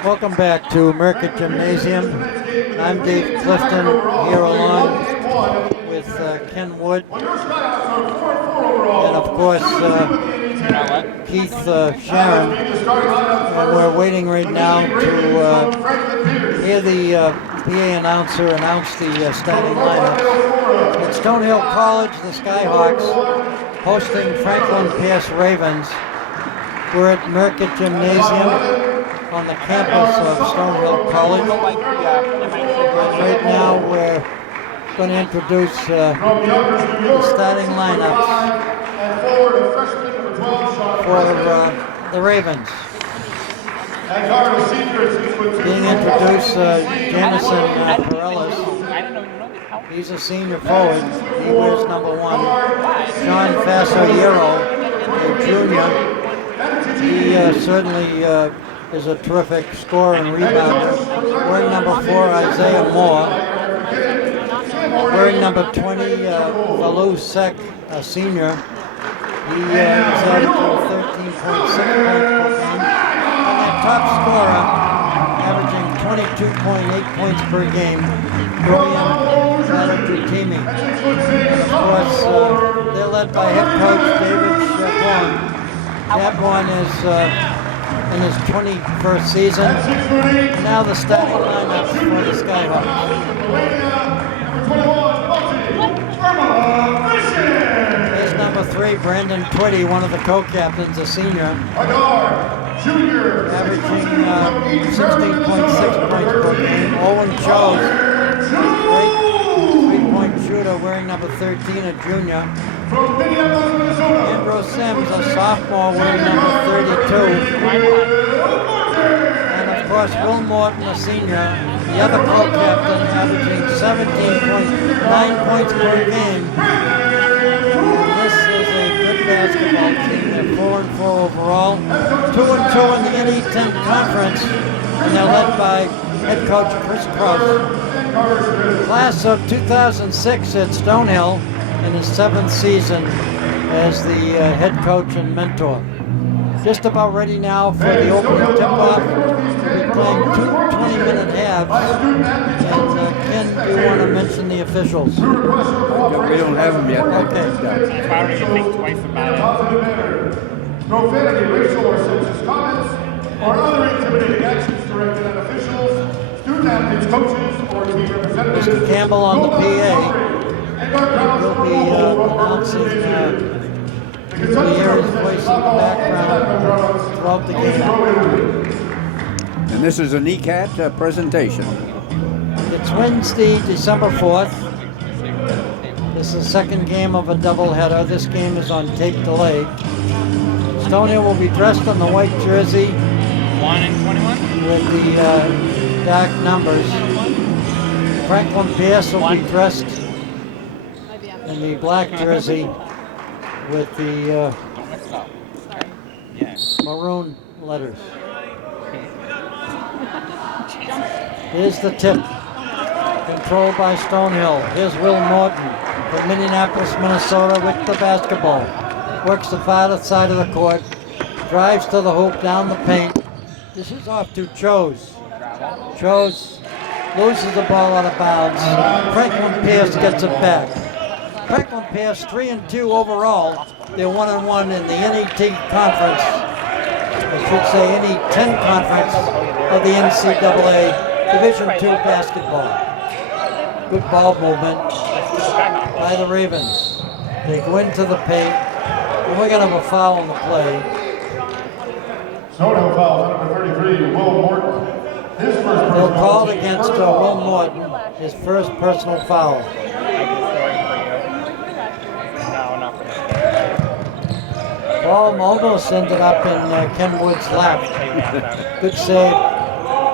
Welcome back to Merckett Gymnasium. I'm Dave Clifton, here along with Ken Wood and of course Keith Sharon. And we're waiting right now to hear the PA announcer announce the starting lineups. At Stonehill College, the Skyhawks hosting Franklin Pierce Ravens. We're at Merckett Gymnasium on the campus of Stonehill College. And right now we're going to introduce the starting lineups for the Ravens. Being introduced, Jamison Perellis. He's a senior forward. He wears number 1. Sean Fasseriero, a junior. He certainly is a terrific scorer and rebounder. Wearing number 4, Isaiah Moore. Wearing number 20, Valou Sek, a senior. He is averaging 13.6 points per game. And that top scorer, averaging 22.8 points per game, Dorian Valadutimi. And of course, they're led by head coach David Chapon. Chapon is in his 21st season. Now the starting lineups for the Skyhawks. Here's number 3, Brandon Twitty, one of the co-captains, a senior. Averaging 16.6 points per game. Owen Chose, great three-point shooter, wearing number 13, a junior. Andrew Sims, a sophomore, wearing number 32. And of course, Will Morton, a senior, the other co-captain, averaging 17.9 points per game. And this is a good basketball team. They're 4-4 overall, 2-2 in the NE10 conference, and they're led by head coach Chris Cross. Class of 2006 at Stonehill, in his 7th season as the head coach and mentor. Just about ready now for the opening tip-off. We'll be playing 2 20-minute halves. And Ken, do you want to mention the officials? We don't have them yet. Okay. Try to think twice about it. Profanity, racial or sexist comments, or other intimidating actions directed at officials, student athletes, coaches, or team representatives. Mr. Campbell on the PA. We'll be announcing, you'll hear his voice in the background throughout the game. And this is a NECAT presentation. It's Wednesday, December 4th. This is the second game of a doubleheader. This game is on tape delay. Stonehill will be dressed in the white jersey 1 and 21 with the dark numbers. Franklin Pierce will be dressed in the black jersey with the maroon letters. Here's the tip, controlled by Stonehill. Here's Will Morton from Minneapolis, Minnesota with the basketball. Works the farther side of the court, drives to the hoop, down the paint. This is off to Chose. Chose loses the ball out of bounds. Franklin Pierce gets it back. Franklin Pierce 3-2 overall. They're 1-1 in the NET conference. I should say NE10 conference of the NCAA Division II basketball. Good ball movement by the Ravens. They go into the paint, and we're going to have a foul on the play. Stonehill foul, number 33, Will Morton. His first They'll call it against Will Morton, his first personal foul. Ball almost ended up in Ken Wood's lap. Good save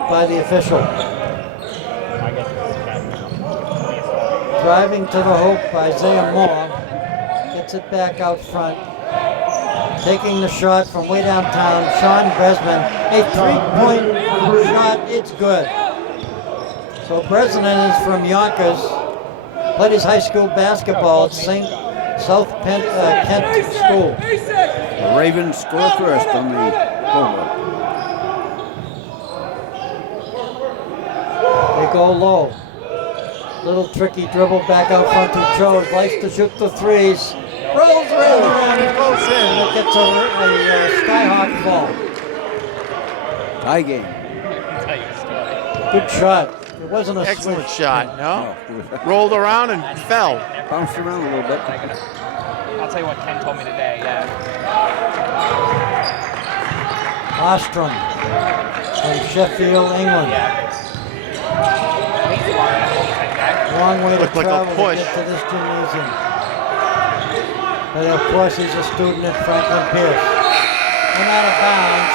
by the official. Driving to the hoop, Isaiah Moore gets it back out front. Taking the shot from way downtown, Sean Bresman. A 3-point shot, it's good. So Bresnan is from Yonkers. Played his high school basketball at South Kent School. The Ravens score first on the go low. Little tricky dribble back out front to Chose. Likes to shoot the threes. Rolls around the rim. It goes in. And it gets a Skyhawk fall. Tie game. Tell you a story. Good shot. It wasn't a Excellent switch. shot, no? Oh, Rolled around and fell. bounced around a little bit. I'll tell you what Ken told me today, yeah. Ostrom from Sheffield, England. Long way to Looked like a travel to push. get to this gymnasium. But of course he's a student at Franklin Pierce. And out of bounds.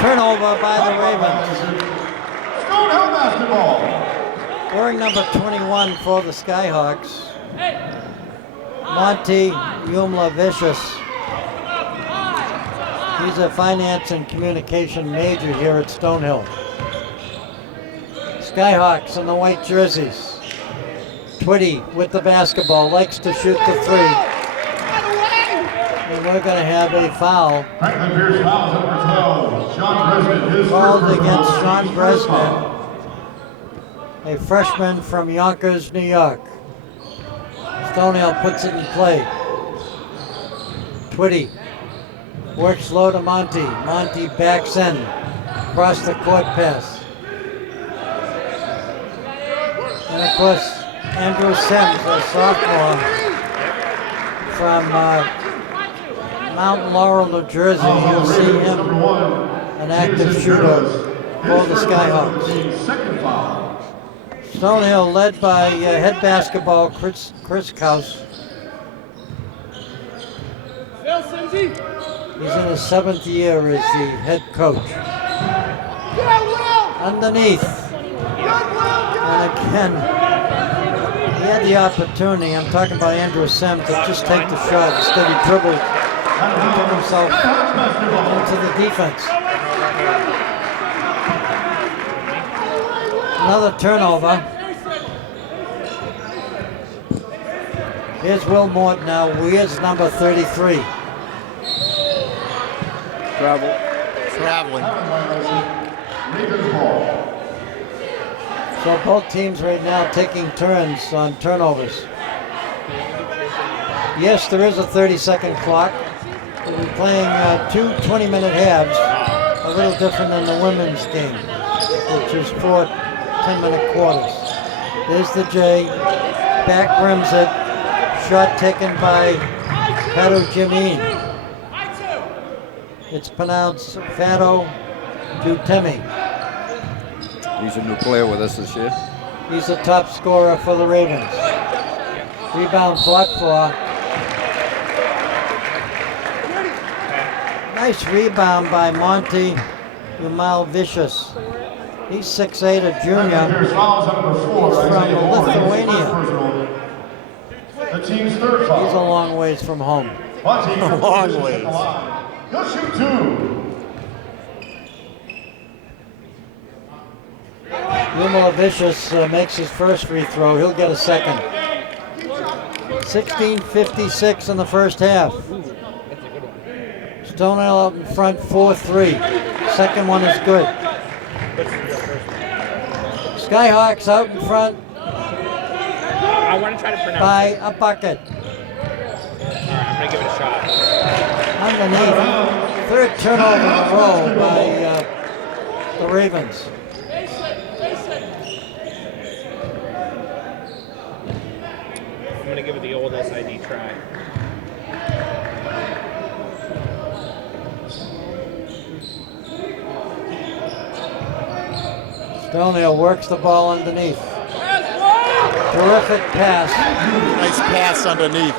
Turnover by the Ravens. Stonehill basketball. Wearing number 21 for the Skyhawks. Monty Yumla Vicious. He's a finance and communication major here at Stonehill. Skyhawks in the white jerseys. Twitty with the basketball, likes to shoot the three. And we're going to have a foul Franklin Pierce fouls number 12. Sean Bresnan, his called first against personal. Sean Bresnan, a freshman from Yonkers, New York. Stonehill puts it in play. Twitty works low to Monty. Monty backs in. Across the court pass. And of course, Andrew Sims, a sophomore from Mount Laurel, New Jersey. You'll see him, Number 1. an active shooter for the Skyhawks. Second foul. Stonehill led by head basketball Chris Kaus. He's in his 7th year as the head coach. Underneath. And again, he had the opportunity, I'm talking about Andrew Sims, to just take the shot. Instead he dribbled and put himself into the defense. Another turnover. Here's Will Morton now. Here's number 33. Traveling. Ravens ball. So both teams right now taking turns on turnovers. Yes, there is a 30-second clock. We'll be playing two 20-minute halves, a little different than the women's game, which is 4 10-minute quarters. There's the J, back rims it, shot taken by Pato Jimin. It's pronounced Fato Jutemi. He's a new player with us this year. He's the top scorer for the Ravens. Rebound fought for. Nice rebound by Monty Umal Vicious. He's 6'8", a junior. Pierce fouls number 4. He's from Isaiah Moore, Lithuania. his first personal. The team's third foul. He's a long ways from home. Monty, A long position ways. at the line. He'll shoot 2. Umal Vicious makes his first free throw. He'll get a second. 16:56 in the first half. Stonehill up in front 4-3. Second one is good. Skyhawks out in front I want to try to pronounce by it. a bucket. All right, I'm going to give it a shot. Underneath. Third turnover in a row by the Ravens. I'm going to give it the old SID try. Stonehill works the ball underneath. Terrific pass. Nice pass underneath.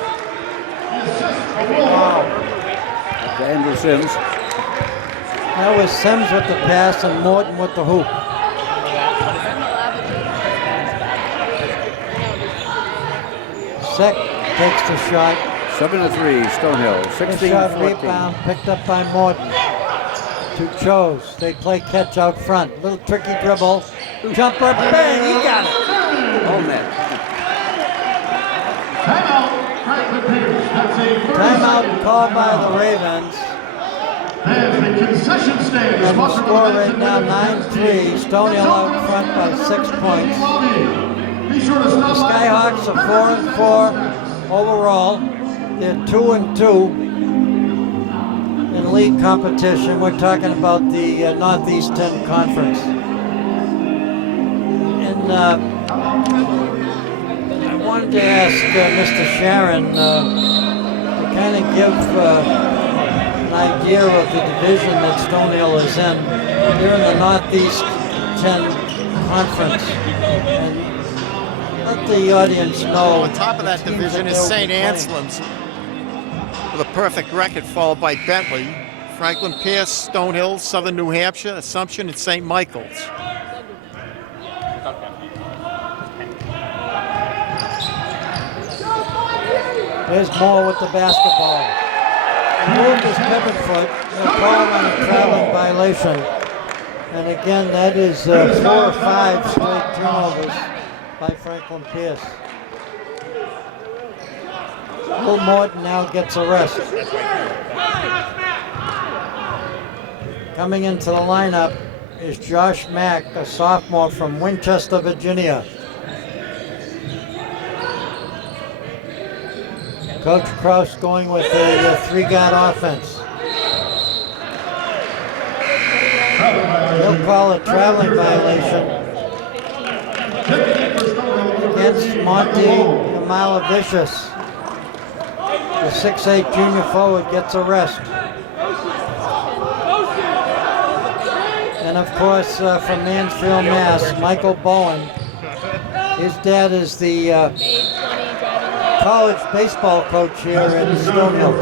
To Andrew Sims. That was Sims with the pass and Morton with the hoop. Sek takes the shot. 7-3, Stonehill. The shot 16-14. rebound picked up by Morton. To Chose. They play catch out front. Little tricky dribble. Jumper, bang, he got it. All net. Timeout, Franklin Pierce. That's a 30-second Timeout called by the Ravens. Fans, the concession stand is And the sponsored score by right now 9-3. Stonehill out front by 6 points. Be sure to The stop by. Skyhawks are 4-4 overall. They're 2-2 in league competition. We're talking about the Northeastern Conference. And I wanted to ask Mr. Sharon to kind of give an idea of the division that Stonehill is in. They're in the Northeast 10 Conference. And let the audience know. On top of that the teams division that is they'll St. be playing. Anselm's with a perfect record, followed by Bentley, Franklin Pierce, Stonehill, Southern New Hampshire, Assumption, and St. Michael's. There's Moore with the basketball. He moved his pivot foot. They'll call him on a traveling violation. And again, that is 4 or 5 straight turnovers by Franklin Pierce. Will Morton now gets a rest. Coming into the lineup is Josh Mack, a sophomore from Winchester, Virginia. Coach Kraus going with a 3-guard offense. He'll call a traveling violation against Monty Malavicius. The 6'8" junior forward gets a rest. And of course, from Mansfield, Mass, Michael Bowen. His dad is the college baseball coach here at Stonehill.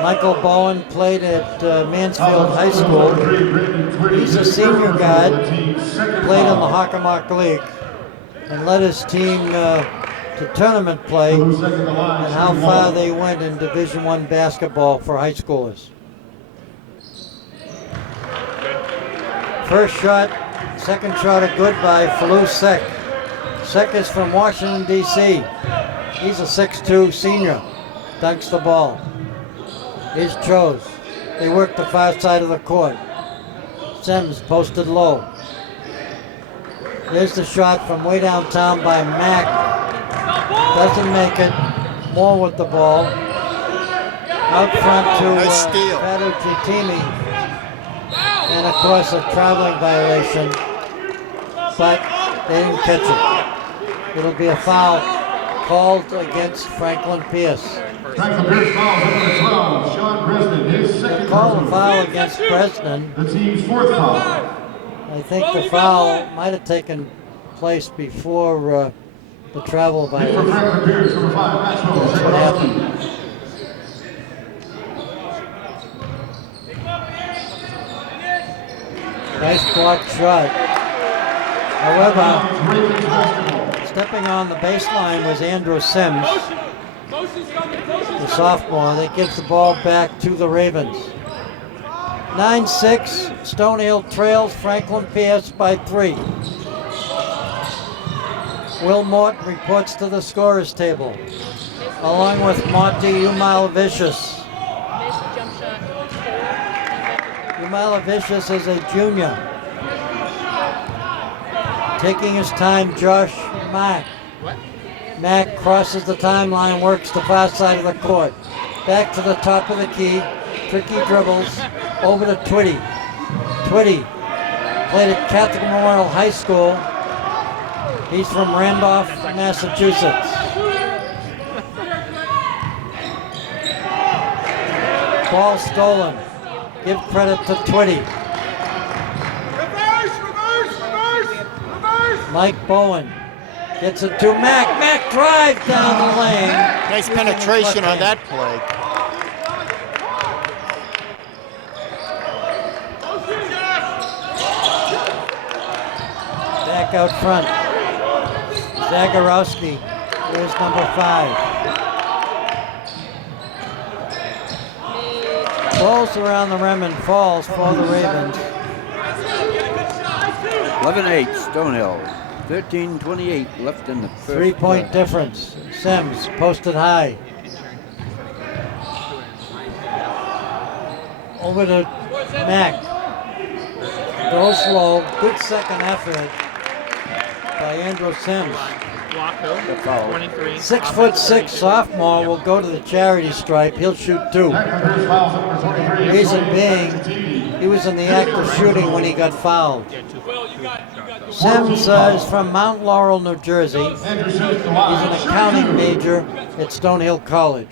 Michael Bowen played at Mansfield High School. He's a senior guard, played in the Hockomock League, and led his team to tournament play and how far they went in Division I basketball for high schoolers. First shot, second shot are good by Falou Sek. Sek is from Washington, D.C. He's a 6'2" senior. Dunks the ball. Here's Chose. They work the far side of the court. Sims posted low. There's the shot from way downtown by Mack. Doesn't make it. Moore with the ball. Out front to Nice steal. Fadu Chitimi. And of course a traveling violation. But they didn't catch it. It'll be a foul called against Franklin Pierce. Franklin Pierce fouls number 12, Sean Bresnan, his second. Call a foul against Bresnan. The team's 4th foul. I think the foul might have taken place before the travel For violation. Franklin Pierce, number 5, Maxwell. That's what happened. Nice block shot. However, stepping on the baseline was Andrew Sims, the sophomore. That gives the ball back to the Ravens. 9-6, Stonehill trails Franklin Pierce by 3. Will Morton reports to the scorer's table, along with Monty Umalavicius. Umalavicius is a junior. Taking his time, Josh Mack. Mack crosses the timeline, works the far side of the court. Back to the top of the key. Tricky dribbles. Over to Twitty. Twitty played at Catholic Memorial High School. He's from Randolph, Massachusetts. Ball stolen. Give credit to Twitty. Mike Bowen gets it to Mack. Mack drives down the lane. Nice penetration on that play. Back out front. Zagorowski is number 5. Rolls around the rim and falls for the Ravens. 11-8, Stonehill. 13:28 left in the first. 3-point difference. Sims posted high. Over to Mack. Goes slow. Good second effort by Andrew Sims. Block who? 23. 6'6" sophomore will go to the charity stripe. He'll shoot 2. Here's fouls on number 23. Reason being, he was in the act of shooting when he got fouled. Yeah, 2 fouls. Sims is from Mount Laurel, New Jersey. Andrew Sims, the He's line. an accounting major at Stonehill College.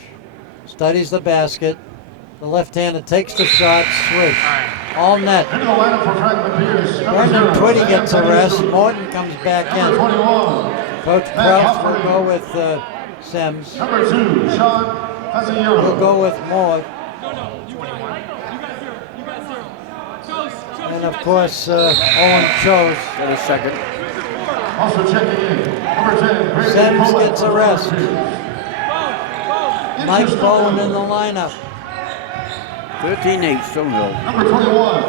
Studies the basket. The left-hander takes the shot, swish. All net. Into the lineup for Franklin Pierce. Number Brendan 0, Twitty gets a Sam rest. Pettigrew. Morton comes back Number in. 21. Coach Krause will go with Sims. Number 2, Sean Fazio. He'll go with Moore. And of course, Owen Chose. Got a second. Also checking in. Number 10, Brandon Sims Pollack. gets a rest. Mike Bowen in the lineup. 13-8 Stonehill. Number 21,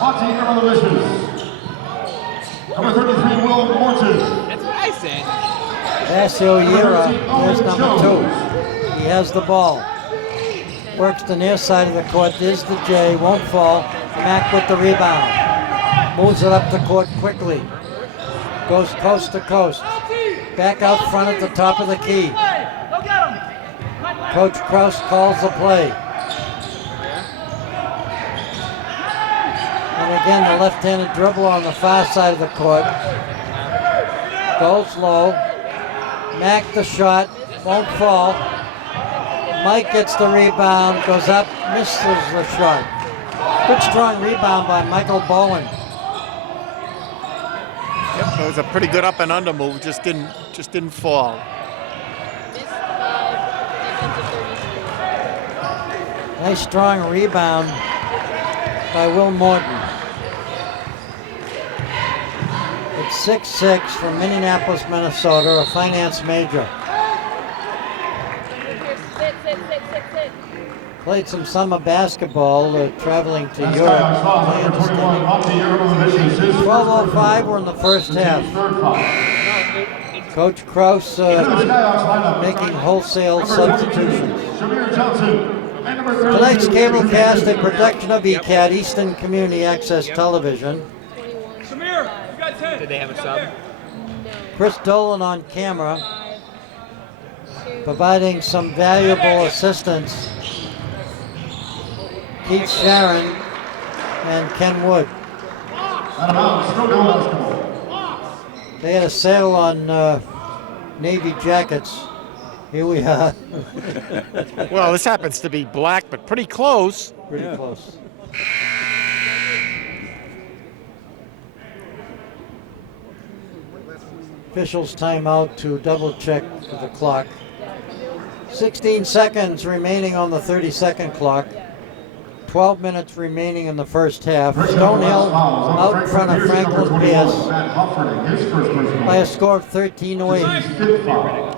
Monty Ermelovicius. Number 33, Will Morton. That's what I said. Passio Yera, there's number 2. He has the ball. Works the near side of the court. There's the J, won't fall. Mack with the rebound. Moves it up the court quickly. Goes coast to coast. Back out front at the top of the key. Coach Krause calls the play. And again, the left-handed dribbler on the far side of the court. Goes low. Mack the shot, won't fall. Mike gets the rebound, goes up, misses the shot. Good strong rebound by Michael Bowen. Yep, it was a pretty good up and under move. Just didn't fall. Nice strong rebound by Will Morton. It's 6'6" from Minneapolis, Minnesota, a finance major. Played some summer basketball, traveling to That's Europe. Skyhawks foul. My Number 21, understanding. Monty Ermelovicius. His first 12:05, we're in the first His half. third foul. Coach Krause Into the Skyhawks lineup. making wholesale Number substitutions. 22, Shamir Johnson. And number 32, Tonight's cablecast, a production of ECAT, Easton Community Access Television. Did they have a sub? Chris Dolan on camera, providing some valuable assistance. Keith Sharon and Ken Wood. Out of bounds, Stonehill basketball. They had a sale on Navy jackets. Here we are. Well, this happens to be black, but pretty close. Pretty close. Officials timeout to double check the clock. 16 seconds remaining on the 30-second clock. 12 minutes remaining in the first half. Stonehill out in front of Franklin Pierce by a score of 13-8.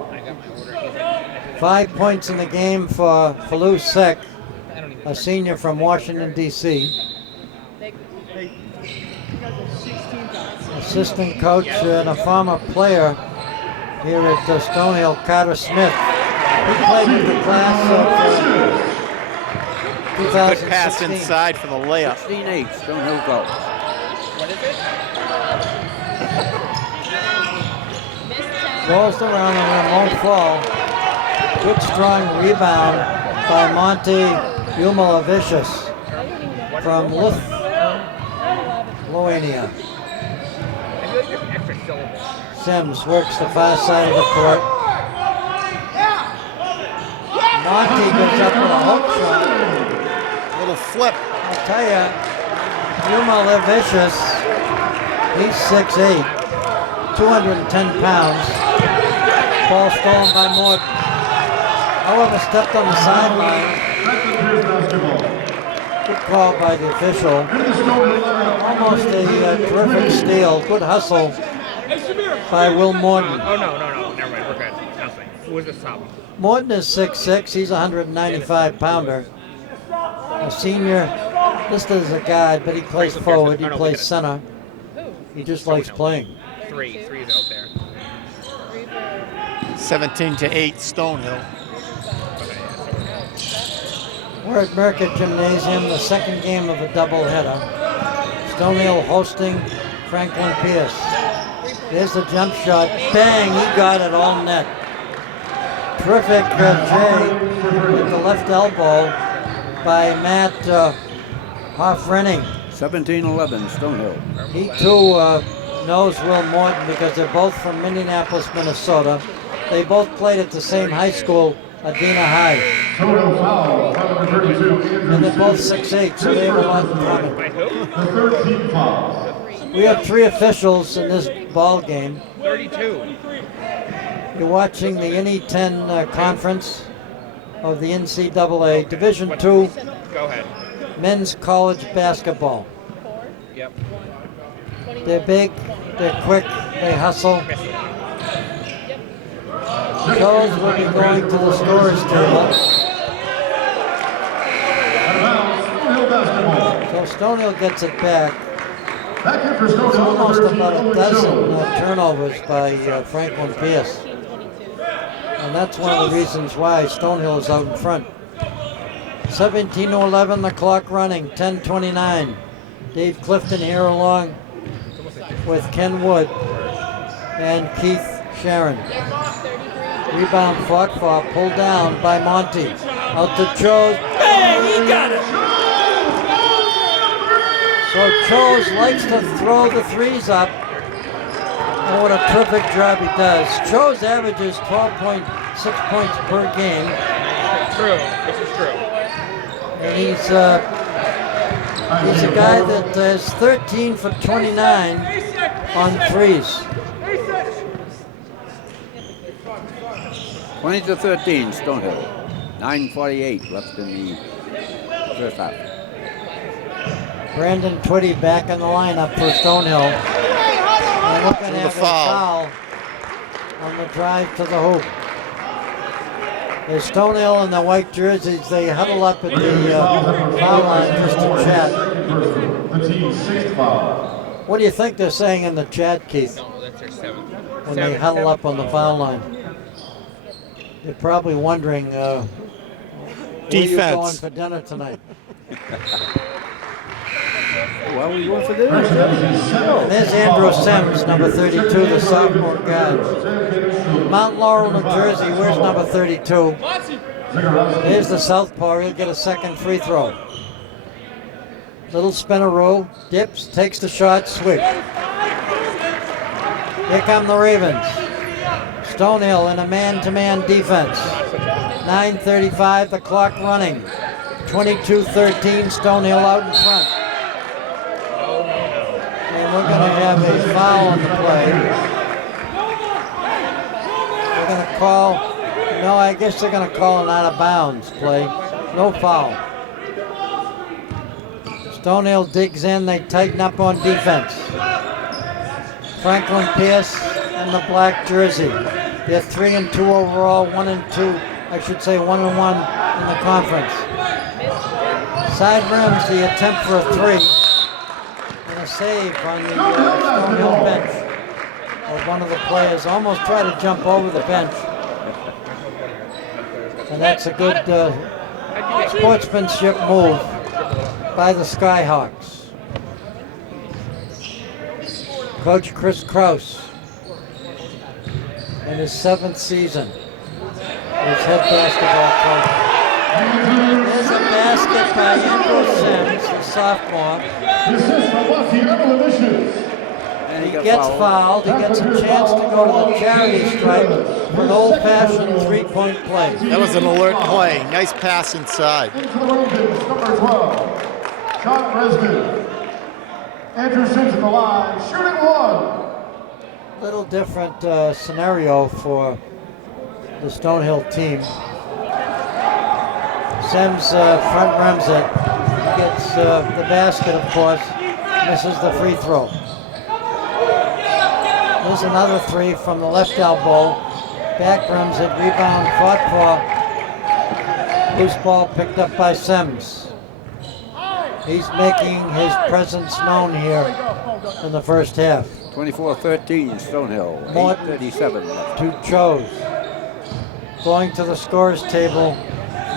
5 points in the game for Falou Sek, a senior from Washington, D.C. Assistant coach and a former player here at Stonehill, Carter Smith. He played with the class of Good 2016. pass inside for the layup. 16-8 Stonehill College. Rolls around the rim, won't fall. Good strong rebound by Monty Ermelovicius from Lithuania. Sims works the far side of the court. Monty goes up with a hook shot. Little flip. I'll tell you, Ermelovicius, he's 6'8", 210 pounds. Ball stolen by Morton. However, stepped on the sideline. Good call by the official. Almost a terrific steal. Good hustle by Will Morton. Oh, no. Never mind. We're good. Nothing. Who was the sub? Morton is 6'6". He's a 195-pounder. A senior, listed as a guard, but he plays forward. He plays center. He just likes playing. Three's out there. 17-8 Stonehill. We're at Merckett Gymnasium, the second game of a doubleheader. Stonehill hosting Franklin Pierce. There's the jump shot. Bang! He got it all net. Terrific J at the left elbow by Matt Hoff-Renning. 17-11 Stonehill. He too knows Will Morton because they're both from Minneapolis, Minnesota. They both played at the same high school, Adena High. Total foul, number 32, And they're both 6'8", so they have a lot in common. The 13 foul. We have 3 officials in this ball game. 32. You're watching the NE10 conference of the NCAA Division II Go ahead. men's college basketball. Yep. They're big, they're quick, they hustle. Those will be going to the scorer's table. Stonehill basketball. So Stonehill gets it back. Back in for It's Stonehill. almost number about 13, a dozen Jones. turnovers by Franklin Pierce. And that's one of the reasons why Stonehill is out in front. 17-11, the clock running, 10:29. Dave Clifton here along with Ken Wood and Keith Sharon. Rebound fought for, pulled down by Monty. Out to Chose. Bang! He got it! So Chose likes to throw the threes up. And what a terrific job he does. Chose averages 12.6 points per game. True. This is true. And he's a guy that is 13 for 29 on threes. 20-13 Stonehill. 9:48 left in the first half. Brandon Twitty back in the lineup for Stonehill. And we're going to The have a foul. foul on the drive to the hoop. There's Stonehill in the white jerseys. They huddle up at the foul line just to chat. The team's 6th foul. What do you think they're saying in the chat, Keith, No, that's their 7th. when they huddle up on the foul line? They're probably wondering, where are you Defense. going for dinner tonight? Well, we going for this? And there's Andrew Sims, number 32, the sophomore guard. Mount Laurel, New Jersey, where's number 32? There's the southpaw, he'll get a second free throw. Little spinaroo, dips, takes the shot, sweep. Here come the Ravens. Stonehill in a man-to-man defense. 9:35, the clock running. 22-13, Stonehill out in front. And we're going to have a foul on the play. We're going to call, no, I guess they're going to call an out-of-bounds play. No foul. Stonehill digs in, they tighten up on defense. Franklin Pierce in the black jersey. They're 3-2 overall, 1-2, I should say 1-1 in the conference. Side rims, the attempt for a three. And a save on the Stonehill bench. Of one of the players, almost tried to jump over the bench. And that's a good sportsmanship move by the Skyhawks. Coach Chris Kraus, in his 7th season, as head basketball coach. There's a basket by Andrew Sims, the sophomore. This is the Lucky Double Initiative. And He got gets fouled. fouled. He gets a chance to go to the charity stripe for an old-fashioned three-point play. That was an alert play. Nice pass inside. Into the Ravens, number 12, Sean Resnick. Andrew Sims at the line, shooting one. Little different scenario for the Stonehill team. Sims front rims it. He gets the basket, of course. Misses the free throw. There's another three from the left elbow. Back rims it. Rebound fought for. Loose ball picked up by Sims. He's making his presence known here in the first half. 24-13 Stonehill. Morton 8:37 left. to Chose. Going to the scorer's table,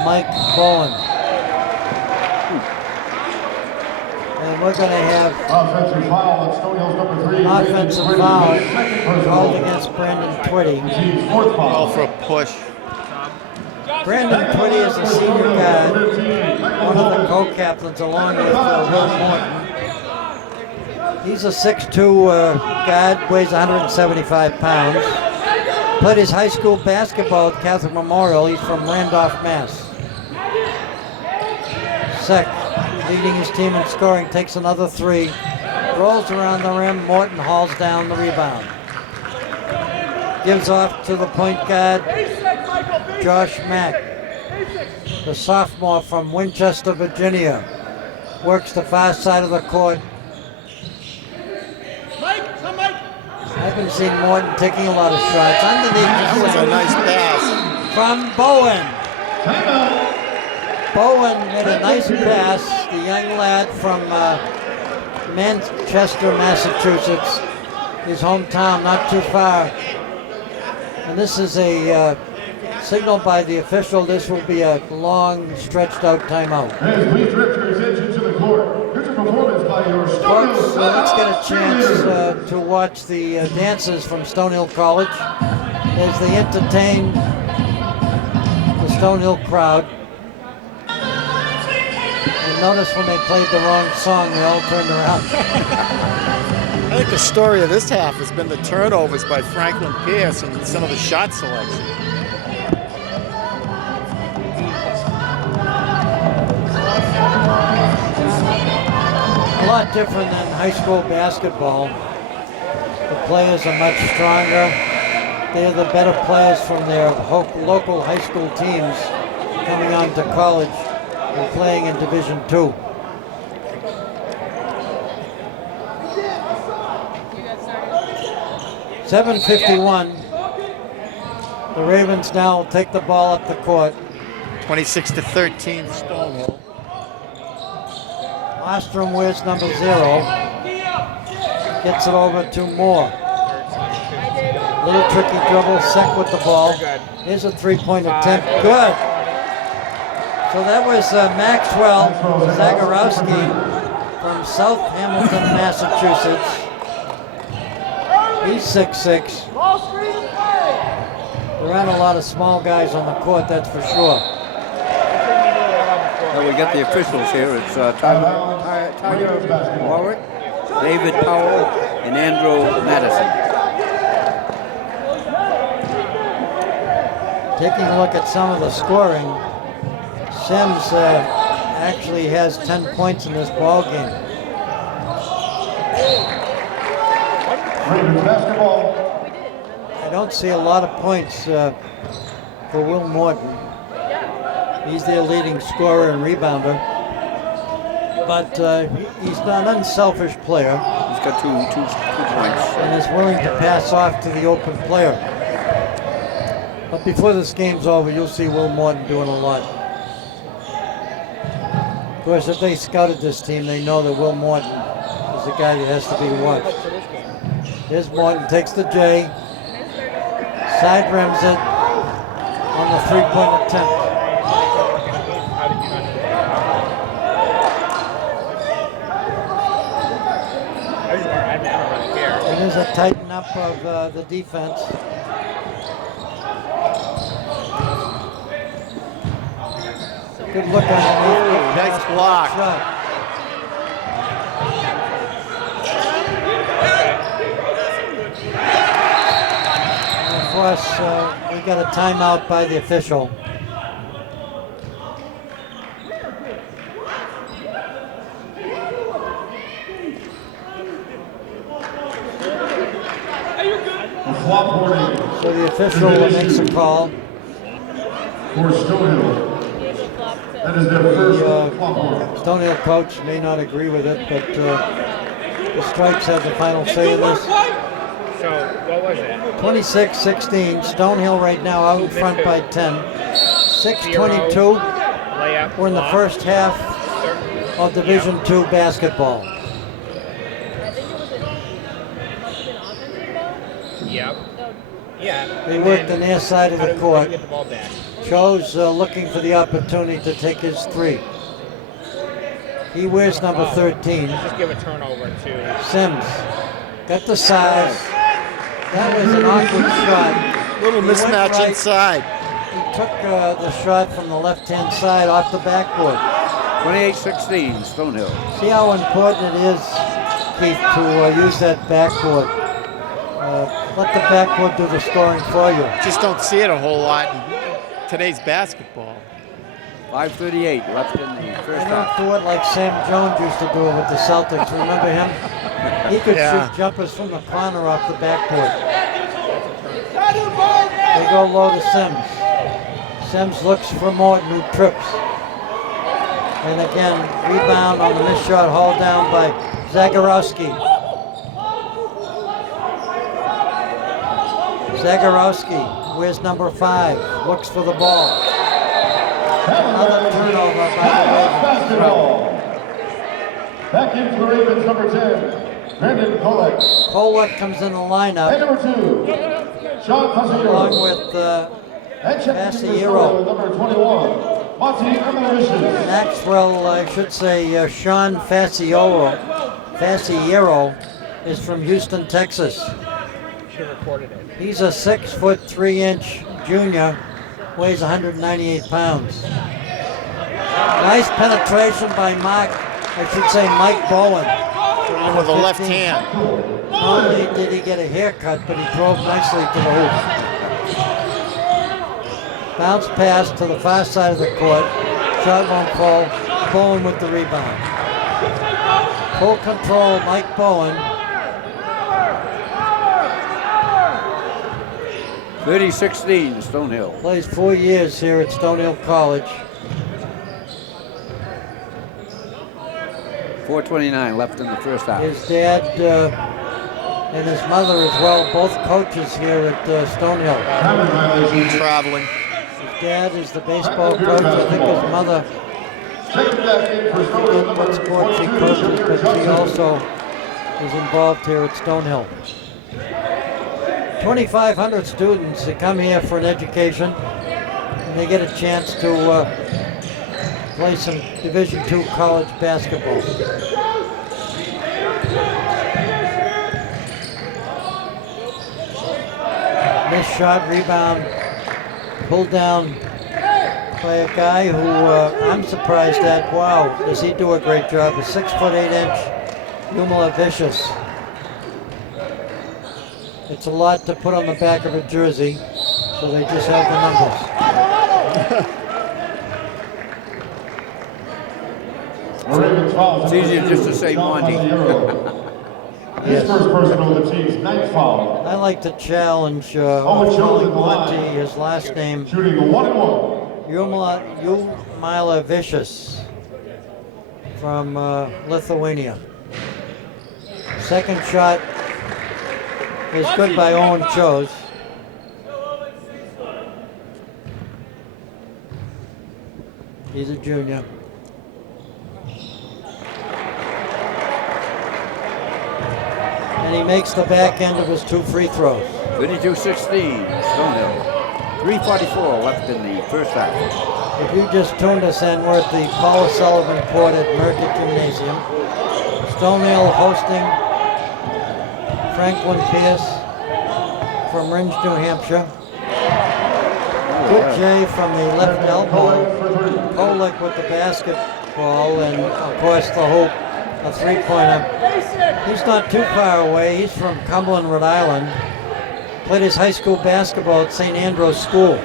Mike Bowen. we're going to have Offensive foul on Stonehill's number 3. an offensive foul called against Brandon Twitty. Team's fourth Call foul. for a push. Brandon Twitty is a senior guard, one of the co-captains along with Will Morton. He's a 6'2" guard, weighs 175 pounds. Played his high school basketball at Catholic Memorial. He's from Randolph, Mass. Sec, leading his team in scoring, takes another three. Rolls around the rim. Morton hauls down the rebound. Gives off to the point guard, Josh Mack, the sophomore from Winchester, Virginia. Works the far side of the court. I've been seeing Morton taking a lot of shots. Underneath That was a nice pass. from Bowen. Bowen made a nice pass. The young lad from Manchester, Massachusetts, his hometown, not too far. And this is a signal by the official. This will be a long, stretched out timeout. As we direct your attention to the court, here's a performance by your Folks, Stonehill let's get a chance cheerleaders. to watch the dances from Stonehill College as they entertain the Stonehill crowd. And notice when they played the wrong song, they all turned around. I think the story of this half has been the turnovers by Franklin Pierce and some of the shot selection. A lot different than high school basketball. The players are much stronger. They're the better players from their local high school teams coming on to college and playing in Division II. .751. The Ravens now will take the ball up the court. 26-13 Stonehill. Ostrom wears number 0. Gets it over to Moore. Little tricky dribble, Sec with the ball. Here's a three-point attempt. Good. So that was Maxwell Zagorowski from South Hamilton, Massachusetts. He's 6'6". There aren't a lot of small guys on the court, that's for sure. Well, we got the officials here. It's Tyler Warwick, David Powell, and Andrew Madison. Taking a look at some of the scoring, Sims actually has 10 points in this ball game. Ravens basketball. I don't see a lot of points for Will Morton. He's their leading scorer and rebounder. But he's an unselfish player He's got two points. and is willing to pass off to the open player. But before this game's over, you'll see Will Morton doing a lot. Of course, if they scouted this team, they know that Will Morton is a guy that has to be watched. Here's Morton, takes the J, side rims it on the three-point attempt. And there's a tighten up of the defense. Good look underneath. Nice block. Shot. And of course, we got a timeout by the official. Flop warning So the official makes a call. for Stonehill. That is their first flop warning. Stonehill coach may not agree with it, but the Stripes have the final say in this. So, what was that? 26-16. Stonehill right now out in front by 10. 6:22. Layup. We're in the block. first half of Division II basketball. Yep. Yeah. They and work then the near side of how the do court. we get the ball back? Cho's looking for the opportunity to take his three. He wears number 13. Just give a turnover to Sims got the size. That was an awkward shot. Little He went mismatch right. inside. He took the shot from the left-hand side off the backboard. 28-16, Stonehill. See how important it is, Keith, to use that backboard. Let the backboard do the scoring for you. Just don't see it a whole lot in today's basketball. 5:38 left in the first I don't half. do it like Sam Jones used to do it with the Celtics. Remember him? He could Yeah. shoot jumpers from the corner off the backboard. They go low to Sims. Sims looks for Morton, who trips. And again, rebound on the missed shot, hauled down by Zagorowski. Zagorowski, where's number 5? Looks for the ball. Another turnover by the Ravens. Basketball. Back in for the Ravens, number 10, Brandon Kolek. Kolek comes in the And lineup number 2, Sean along Fazio. with And checking in Fazio. for number 21, Monty Emelicious. Maxwell, I should say, Sean Fazio is from Houston, Texas. should have recorded it. He's a 6'3" junior, weighs 198 pounds. Nice penetration by Mike Bowen. With the left 15. hand. Not only did he get a haircut, but he drove nicely to the hoop. Bounce pass to the far side of the court. Shot won't fall. Bowen with the rebound. Full control, Mike Bowen. 30-16, Stonehill. Plays 4 years here at Stonehill College. 4:29 left in the first half. His dad and his mother as well, both coaches here at Stonehill. Timing violation. Traveling. His dad is the baseball coach. I think his mother, Checking back in for I forget what number sport she 22, coaches, but she Johnson. also is involved here at Stonehill. 2,500 students that come here for an education, and they get a chance to play some Division II college basketball. Missed shot, rebound, pulled down by a guy who I'm surprised at. Wow, does he do a great job? A 6'8" Yumala Vicious. It's a lot to put on the back of a jersey, so they just have the numbers. Ravens foul. It's easier just to say Monty. His first personal, the team's 9th foul. I like to challenge Jones calling in the line. Monty, his last name, Shooting a 1-1. Yumala Vicious from Lithuania. Second shot is good by Owen Chose. He's a junior. And he makes the back end of his 2 free throws. 32-16, Stonehill. 3:44 left in the first half. If you just tuned us in, we're at the Paula Sullivan Court at Merckett Gymnasium. Stonehill hosting Franklin Pierce from Ringe, New Hampshire. Good J from the left elbow. Kolek with the basketball, and of course the hoop, a three-pointer. He's not too far away. He's from Cumberland, Rhode Island. Played his high school basketball at St. Andrew's School.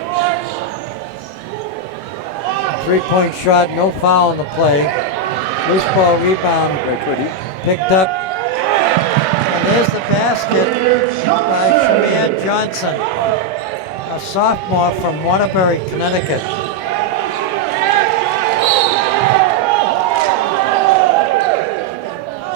Three-point shot, no foul in the play. Loose ball rebound Very pretty. picked up. And there's the basket by Shamir Johnson, a sophomore from Waterbury, Connecticut.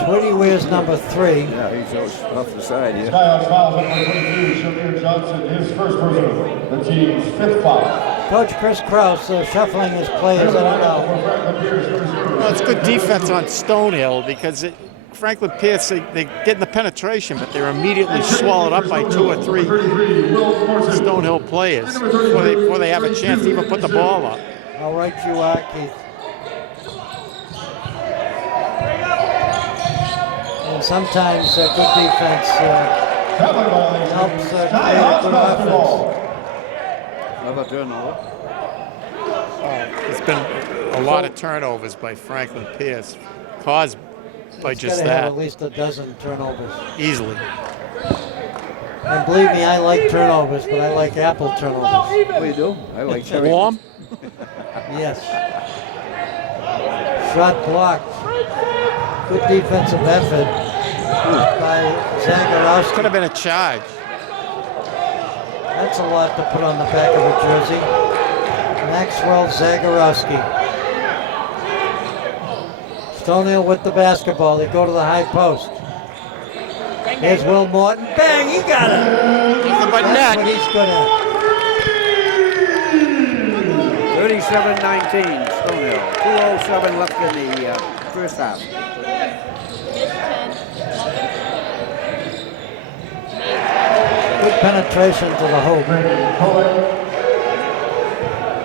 Twitty wears number 3. Yeah, he's off the side here. Skyhouse fouls on number 22, Shamir Johnson, his first personal, the team's 5th foul. Coach Chris Krause shuffling his players. I don't know. Well, it's good defense on Stonehill because Franklin Pierce, they get in the penetration, but they're immediately swallowed up by 2 or 3 Stonehill players before they have a chance to even put the ball up. How right you are, Keith. sometimes good defense helps create a good offense. Another turnover. There's been a lot of turnovers by Franklin Pierce, caused by It's just gotta have that, at least a dozen turnovers. easily. And believe me, I like turnovers, but I like apple turnovers. Oh, you do? I like cherry. Warm? Yes. Shot blocked. Good defensive effort by Zagorowski. Could have been a charge. That's a lot to put on the back of a jersey. Maxwell Zagorowski. Stonehill with the basketball. They go to the high post. Here's Will Morton. Bang, he got it. Nothing but That's net. what he's good at. 37-19, Stonehill. 2:07 left in the first half. Good penetration to the hoop.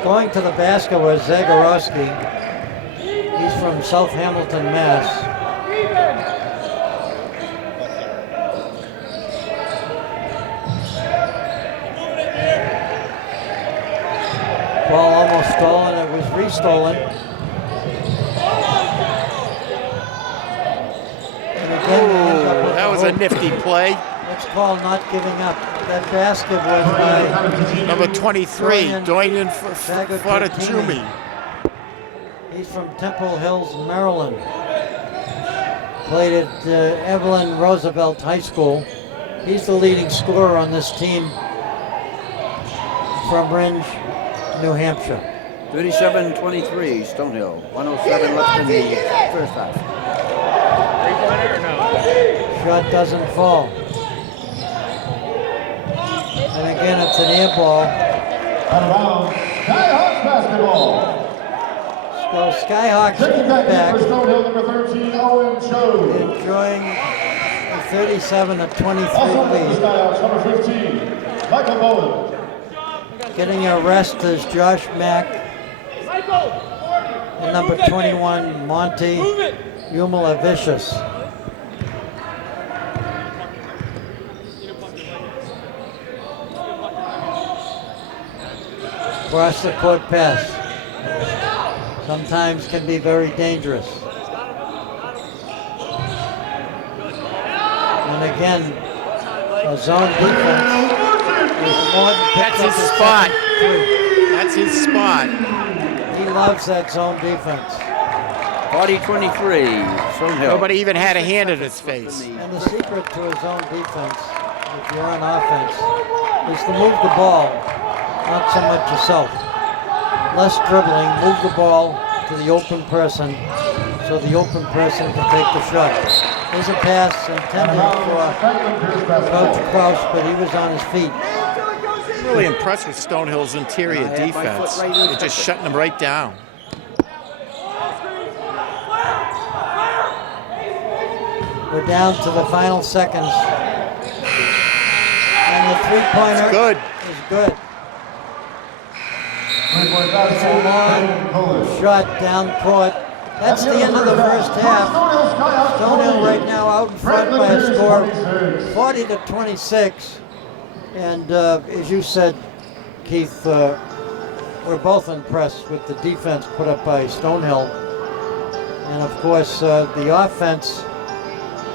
Going to the basket was Zagorowski. He's from South Hamilton, Mass. Ball almost stolen. It was restolen. And again, we end up with That the was a hoop. nifty play. It's called not giving up. That basket was by Number 23, Doyen Sagatini. Fortachumi. He's from Temple Hills, Maryland. Played at Evelyn Roosevelt High School. He's the leading scorer on this team from Ringe, New Hampshire. 37-23, Stonehill. 1:07 left in the first half. Three-pointer or no? Shot doesn't fall. And again, it's an air ball. Out of bounds. Skyhawks basketball. So Skyhawks Taking get back back, for Stonehill, number 13, Owen Cho. enjoying a 37-23 Also for the lead. Skyhawks, number 15, Michael Bowen. Getting a rest is Josh Mack. And number 21, Monty Umalavicius. Cross the court pass. Sometimes can be very dangerous. And again, a zone defense. That's his spot. That's his spot. He loves that zone defense. 40-23, Stonehill. Nobody even had a hand in his face. And the secret to a zone defense, if you're on offense, is to move the ball, not so much yourself. Less dribbling, move the ball to the open person so the open person can take the shot. There's a pass intended for Coach Kraus, but he was on his feet. I'm really impressed with Stonehill's interior I had my defense. foot right in. They're just shutting them right down. We're down to the final seconds. And the three-pointer It's good. is good. Three-point It's a basketball. long shot down court. That's the end of the first half. Stonehill right now out in front by a score 40-26. And as you said, Keith, we're both impressed with the defense put up by Stonehill. And of course, the offense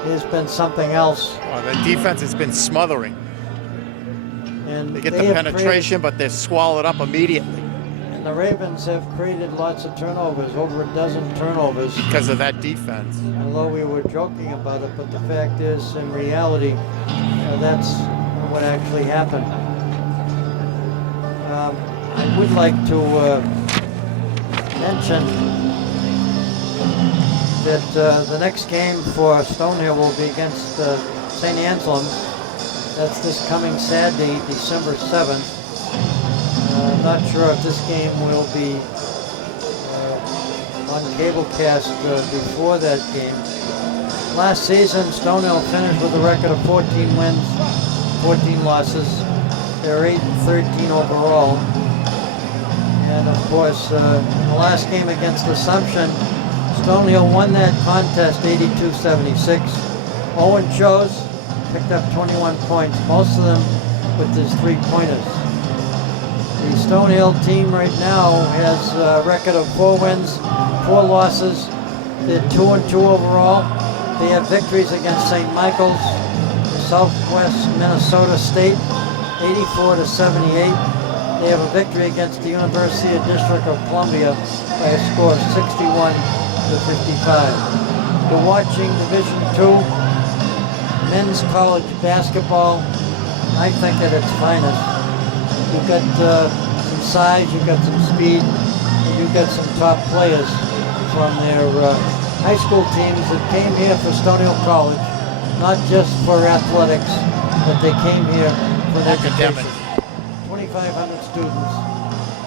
has been something else. Oh, the defense has been smothering. And They get they the have penetration, but they're swallowed up immediately created, and the Ravens have created lots of turnovers, over a dozen turnovers. because of that defense. Although we were joking about it, but the fact is, in reality, that's what actually happened. I would like to mention that the next game for Stonehill will be against St. Anselm. That's this coming Saturday, December 7th. I'm not sure if this game will be on cablecast before that game. Last season, Stonehill finished with a record of 14 wins, 14 losses. They're 8-13 overall. And of course, in the last game against Assumption, Stonehill won that contest 82-76. Owen Chose picked up 21 points, most of them with his three-pointers. The Stonehill team right now has a record of 4 wins, 4 losses. They're 2-2 overall. They have victories against St. Michael's, Southwest Minnesota State, 84-78. They have a victory against the University of District of Columbia by a score of 61-55. You're watching Division II men's college basketball, I think at its finest. You've got some size, you've got some speed, and you've got some top players from their high school teams that came here for Stonehill College, not just for athletics, but they came here for education. 2,500 students,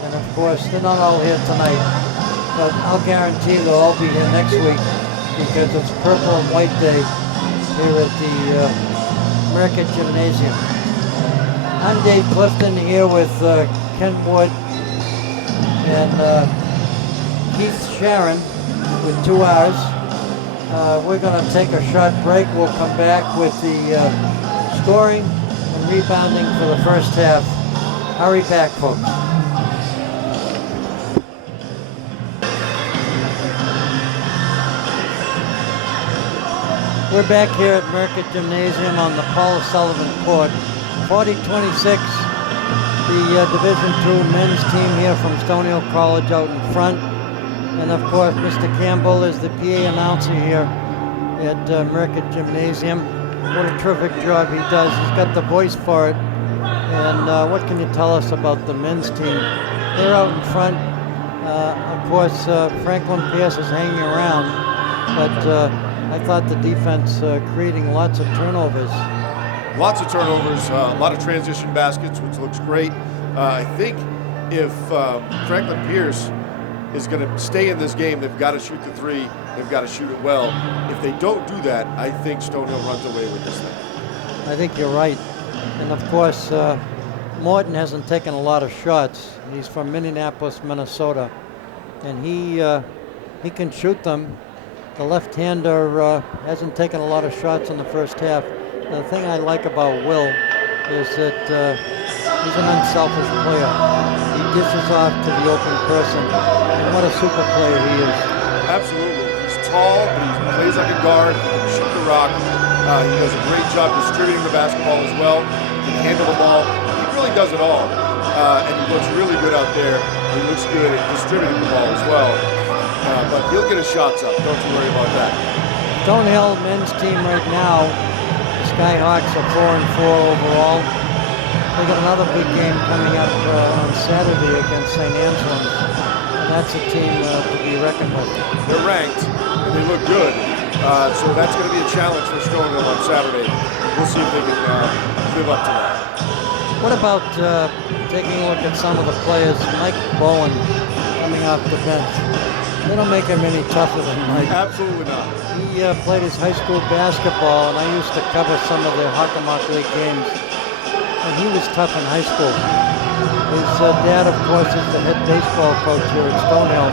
and of course they're not all here tonight, but I'll guarantee they'll all be here next week because it's Purple and White Day here at the Merckett Gymnasium. I'm Dave Clifton here with Ken Wood and Keith Sharon with 2 hours. We're going to take a short break. We'll come back with the scoring and rebounding for the first half. Hurry back, folks. We're back here at Merckett Gymnasium on the Paul Sullivan Court. 40-26, the Division II men's team here from Stonehill College out in front. And of course, Mr. Campbell is the PA announcer here at Merckett Gymnasium. What a terrific job he does. He's got the voice for it. And what can you tell us about the men's team? They're out in front. Of course, Franklin Pierce is hanging around, but I thought the defense creating lots of turnovers. Lots of turnovers, a lot of transition baskets, which looks great. I think if Franklin Pierce is going to stay in this game, they've got to shoot the 3, they've got to shoot it well. If they don't do that, I think Stonehill runs away with this thing. I think you're right. And of course, Morton hasn't taken a lot of shots. He's from Minneapolis, Minnesota, and he can shoot them. The left-hander hasn't taken a lot of shots in the first half. The thing I like about Will is that he's an unselfish player. He dishes off to the open person, and what a super player he is. Absolutely. He's tall, but he plays like a guard. He can shoot the rock. He does a great job distributing the basketball as well. He can handle the ball. He really does it all. And he looks really good out there. He looks good at distributing the ball as well. But he'll get his shots up. Don't you worry about that. Stonehill men's team right now, the Skyhawks are 4-4 overall. They got another big game coming up on Saturday against St. Anselm's. And that's a team to be reckoned with. They're ranked, and they look good. So that's going to be a challenge for Stonehill on Saturday. We'll see if they can live up to that. What about taking a look at some of the players? Mike Bowen coming off the bench. They don't make him any tougher than Mike. Absolutely not. He played his high school basketball, and I used to cover some of their Hockomock League games. And he was tough in high school. His dad, of course, is the head baseball coach here at Stonehill.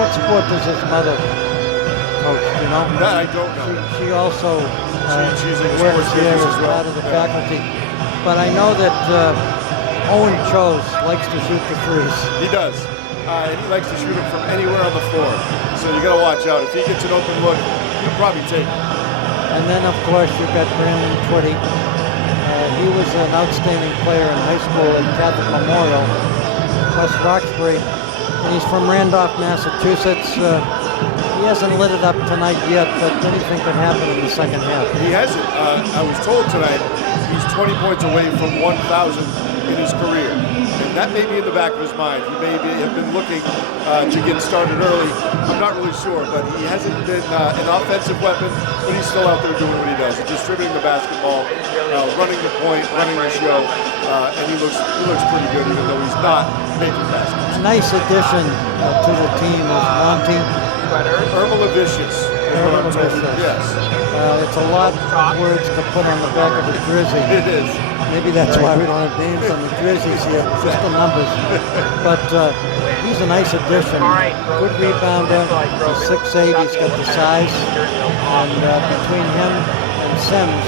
What sport does his mother coach, do you know? That I don't know. She also She's in works sports here business as as well. part of the faculty. But I know that Owen Chose likes to shoot the threes. He does. He likes to shoot it from anywhere on the floor. So you got to watch out. If he gets an open look, he'll probably take it. And then, of course, you've got Brandon Twitty. He was an outstanding player in high school at Catholic Memorial, West Roxbury, and he's from Randolph, Massachusetts. He hasn't lit it up tonight yet, but anything can happen in the second half. He hasn't. I was told tonight he's 20 points away from 1,000 in his career. And that may be in the back of his mind. He may have been looking to get started early. I'm not really sure, but he hasn't been an offensive weapon, but he's still out there doing what he does. He's distributing the basketball, running the point, running the show, and he looks pretty good, even though he's not making baskets. A nice addition to the team is Monty. Irma Levicius. Yes. It's a lot of words to put on the back of a jersey. It is. Maybe that's why we don't have names on the jerseys here, just the numbers. But he's a nice addition. Good rebounder. He's 6'8", he's got the size. And between him and Sims,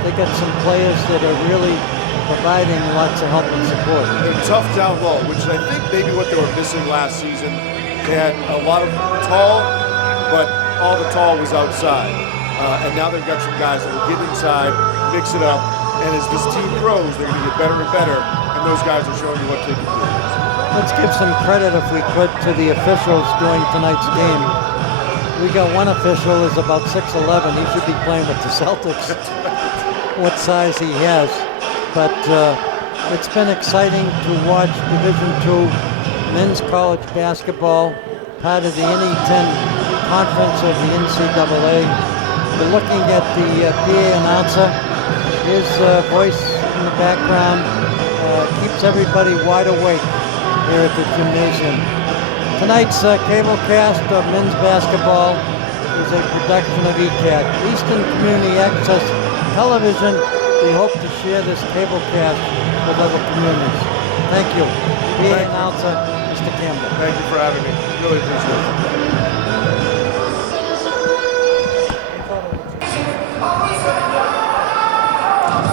they got some players that are really providing lots of help and support. They're tough down low, which I think maybe what they were missing last season. They had a lot of tall, but all the tall was outside. And now they've got some guys that will get inside, mix it up, and as this team grows, they're going to get better and better, and those guys are showing you what they can do. Let's give some credit, if we could, to the officials during tonight's game. We got one official is about 6'11". He should be playing with the Celtics. What size he has. But it's been exciting to watch Division II men's college basketball, part of the NE10 conference of the NCAA. We're looking at the PA announcer. His voice in the background keeps everybody wide awake here at the gymnasium. Tonight's cablecast of men's basketball is a production of ECAT, Easton Community Access Television. We hope to share this cablecast with other communities. Thank you. PA announcer, Mr. Campbell. Thank you for having me. Really appreciate it.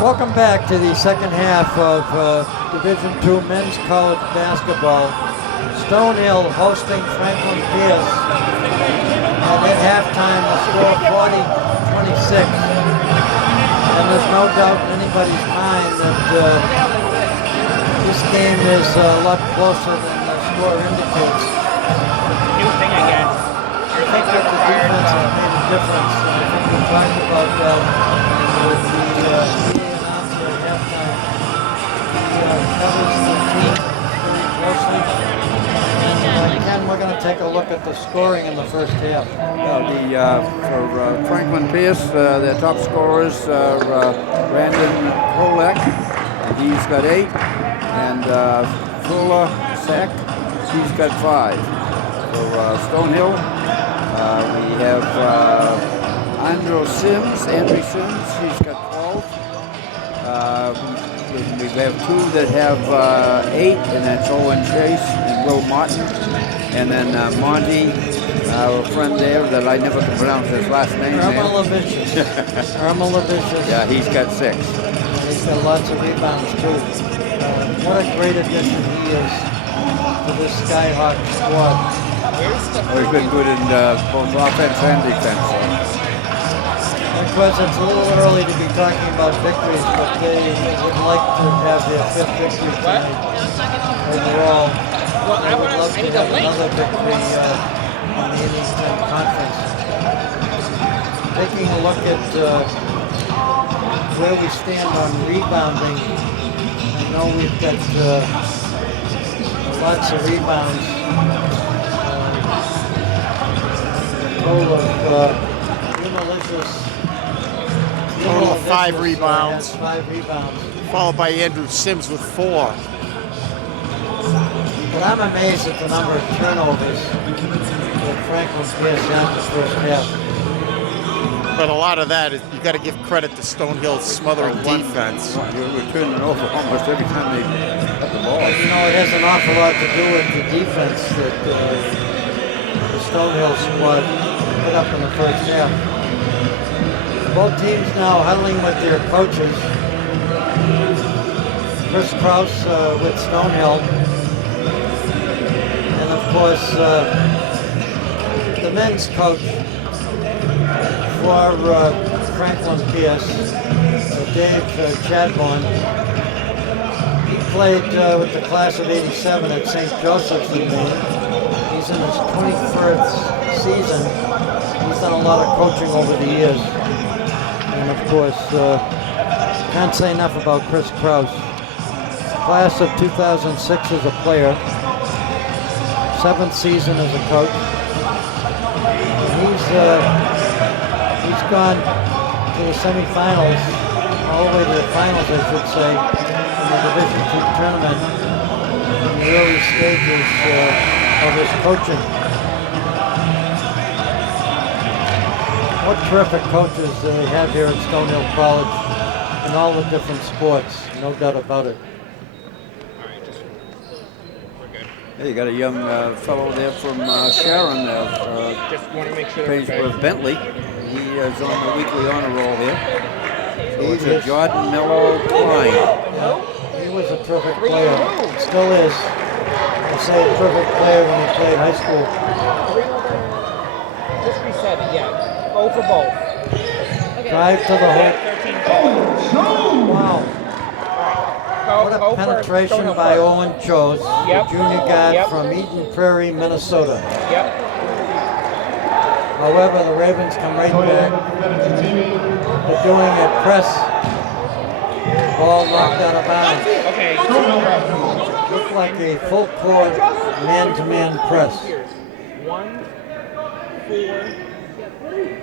Welcome back to the second half of Division II men's college basketball. Stonehill hosting Franklin Pierce. And at halftime, the score 40-26. And there's no doubt in anybody's mind that this game is a lot closer than the score indicates. New thing again. I think that the defense has made a difference. I think we talked about that with the announcer at halftime. He covers the team very closely. And Ken, we're going to take a look at the scoring in the first half. For Franklin Pierce, their top scorers are Brandon Kolek, and he's got 8, and Fuller Sack, he's got 5. For Stonehill, we have Andrew Sims, he's got 12. We have 2 that have 8, and that's Owen Chase and Will Martin. And then Monty, our friend there that I never can pronounce his last name. Ermolavicius. Yeah, he's got 6. He's got lots of rebounds too. What a great addition he is to this Skyhawk squad. He's been good in both offense and defense. Of course, it's a little early to be talking about victories, but they would like to have their 5th victory tonight overall. They would love to have another victory on the Easton Conference. Taking a look at where we stand on rebounding, I know we've got lots of rebounds. Total of malicious. Total of 5 rebounds. 5 rebounds. Followed by Andrew Sims with 4. But I'm amazed at the number of turnovers that Franklin Pierce had in the first half. But a lot of that is you got to give credit to Stonehill's smothering defense. You're turning over almost every time they have the ball. You know, it has an awful lot to do with the defense that the Stonehill squad put up in the first half. Both teams now huddling with their coaches. Chris Krause with Stonehill. And of course, the men's coach for Franklin Pierce, Dave Chadbourne. He played with the class of '87 at St. Joseph's in Maine. He's in his 21st season. He's done a lot of coaching over the years. And of course, can't say enough about Chris Krause. Class of 2006 as a player, 7th season as a coach. And he's gone to the semifinals, all the way to the finals, I should say, in the Division II tournament in the early stages of his coaching. What terrific coaches they have here at Stonehill College in all the different sports, no doubt about it. All right, we're good. Yeah, you got a young fellow there from Sharon, Just want to make sure. trains Okay. for Bentley. He is on the weekly honor roll here. So it's He a is- Jordan Mello Klein. Yeah, he was a terrific player. Still is. I say a terrific player when he played high school. Just reset it, yeah. Go for both. Drive to the hook. 13. Wow. What a penetration by Owen Chose, Yep. the junior guard Yep. from Eden Prairie, Minnesota. Yep. However, the Ravens come right back. They're doing a press. Ball knocked out of bounds. Okay. Looked like a full court man-to-man press. 1, 4, 20.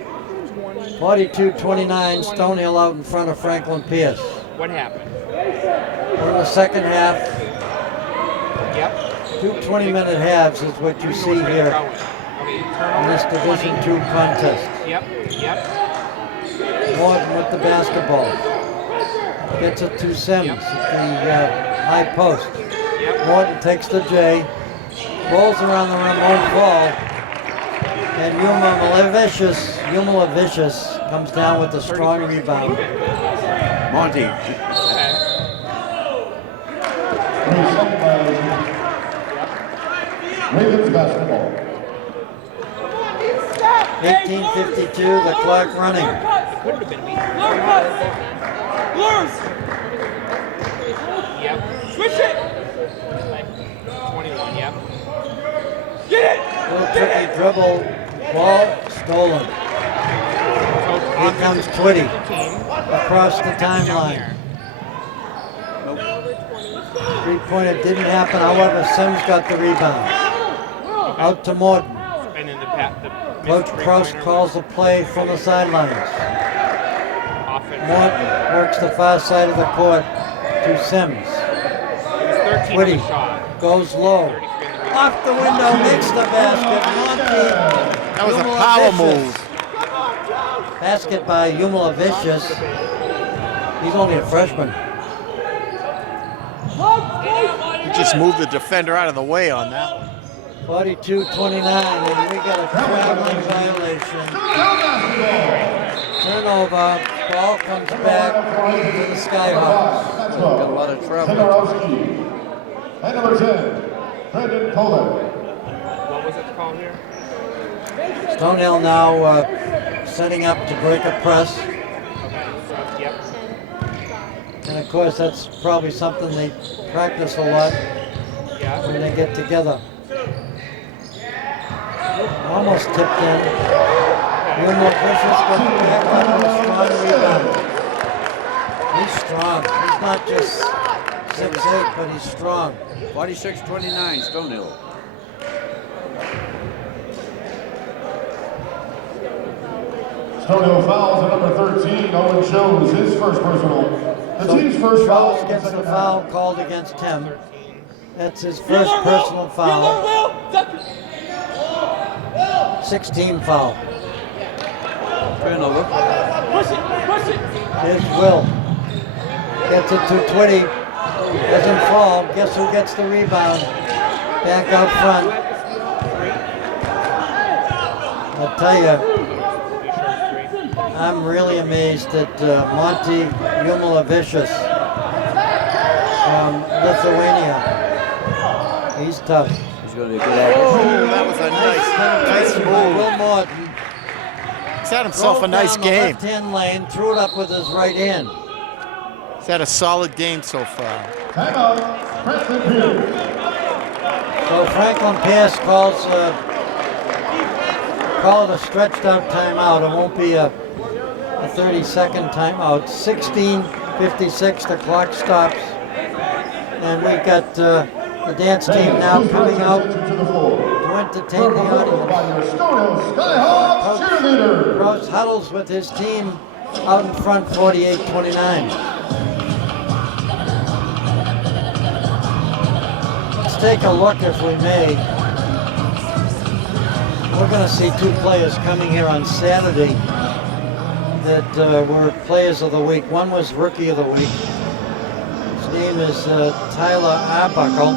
42-29, Stonehill out in front of Franklin Pierce. What happened? In the second half, Yep. 2 20-minute halves is what you see here Okay, in turnover. this Division II contest. Yep. Yep. Morton with the basketball. Gets it to Sims at the high post. Yep. Morton takes the J. Rolls around the rim, won't fall. And Yuma Malevicius comes down with a strong rebound. Monty. Ravens basketball. 18:52, the clock running. It couldn't have been me. Yep. Switch it. 21. Yep. Little tricky dribble, ball stolen. Here comes Twitty across the timeline. Three-pointer didn't happen, however, Sims got the rebound. Out to Morton. And then the Coach Kraus calls the play from the sidelines. Morton works the far side of the court to Sims. Twitty goes low. Off the window, makes the basket. Monty. That was a power move. Basket by Yumalavicius. He's only a freshman. He just moved the defender out of the way on that one. 42-29, and we got a traveling violation. Turnover, ball comes back to the Skyhawks. Got a lot of trouble. And number 10, Brendan Kohler. What was it called here? Stonehill now setting up to break a press. Okay. So, yep. And of course, that's probably something they practice a lot Yeah. when they get together. Almost tipped in. Yumalavicius got the back up with a strong rebound. He's strong. He's not just 6'8", but he's strong. 46-29, Stonehill. Stonehill fouls at number 13. Owen shows his first personal. The team's first foul. Charles gets the foul called against him. That's his first personal foul. 16 foul. Turnover. Here's Will. Gets it to Twitty. Doesn't fall. Guess who gets the rebound? Back out front. I'll tell you, I'm really amazed at Monty Yumalavicius from Lithuania. He's tough. He's going to be good at it. Oh, that was a nice Will move. Morton. He's had himself a Drove nice down the game. left-hand lane, threw it up with his right hand. He's had a solid game so far. Timeout, Franklin Pierce. So Franklin Pierce calls call it a stretched out timeout. It won't be a 30-second timeout. 16:56, the clock stops. And we got the dance team now coming out To the floor. to entertain the audience. By your Stonehill Skyhawks cheerleaders. Kraus huddles with his team out in front, 48-29. Let's take a look, if we may. We're going to see two players coming here on Saturday that were players of the week. One was rookie of the week. His name is Tyler Arbuckle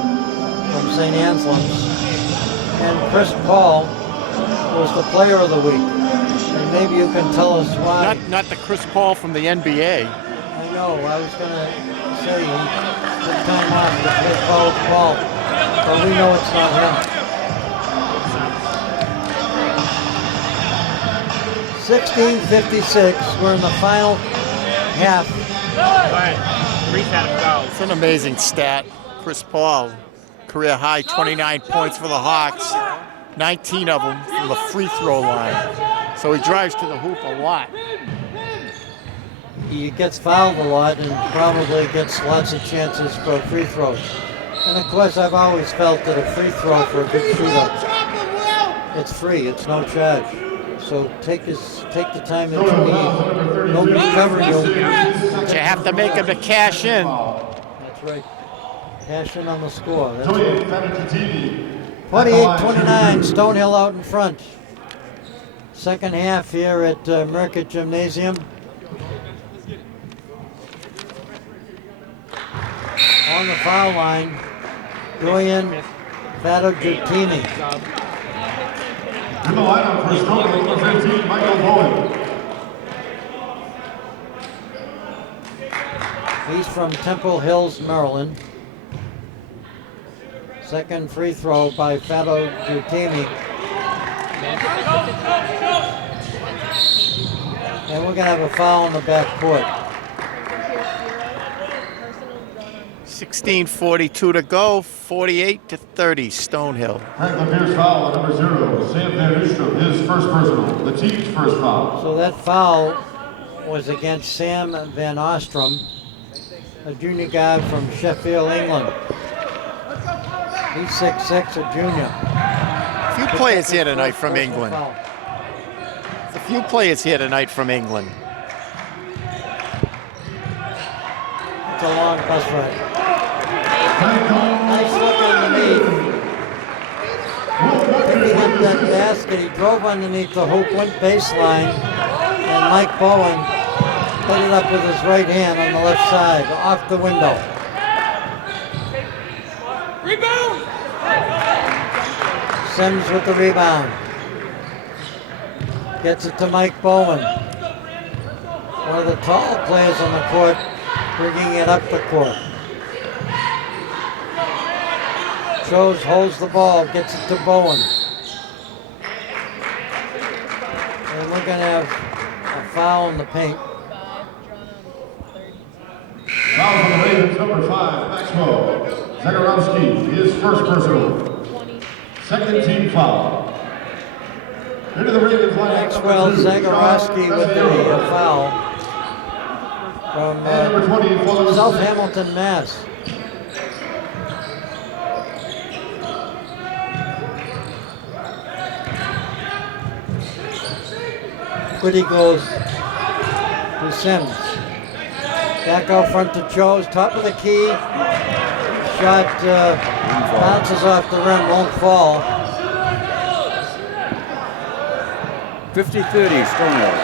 from St. Anselm's. And Chris Paul was the player of the week. And maybe you can tell us why. Not the Chris Paul from the NBA. I know, I was going to say he took time off to play college ball, but we know it's not him. 16:56, we're in the final half. It's an amazing stat. Chris Paul, career high 29 points for the Hawks, 19 of them from the free throw line. So he drives to the hoop a lot. He gets fouled a lot and probably gets lots of chances for free throws. And of course, I've always felt that a free throw for a good shooter, it's free, it's no charge. So take the time that you need. Nobody covering you. But you have to make him to cash in. That's right. Cash in on the score. That's Tony, right. Fantasy TV. 28-29, Stonehill out in front. Second half here at Merckett Gymnasium. On the foul line, Julian Fatogutini. In the lineup for Stonehill, number 15, Michael Bowen. He's from Temple Hills, Maryland. Second free throw by Fatogutini. And we're going to have a foul on the back court. 16:42 to go, 48-30, Stonehill. Franklin Pierce foul on number 0, Sam Van Oostrom, his first personal, the team's first foul. So that foul was against Sam Van Ostrom, a junior guard from Sheffield, England. He's 6'6", a junior. A few players here tonight from England. A few players here tonight from England. It's a long bus ride. Nice look underneath. Picking up that basket, he drove underneath the hoop, went baseline, and Mike Bowen put it up with his right hand on the left side, off the window. Rebound! Sims with the rebound. Gets it to Mike Bowen. One of the tall players on the court, bringing it up the court. Chose holds the ball, gets it to Bowen. And we're going to have a foul in the paint. Foul on the Ravens, number 5, Maxwell Zagorowski, his first personal. Second team foul. Into the Ravens lineup. Maxwell Zagorowski with the foul from number 20, South Hamilton, Mass. Goody goes to Sims. Back out front to Chose, top of the key. Shot bounces off the rim, won't fall. 50-30, Stonehill.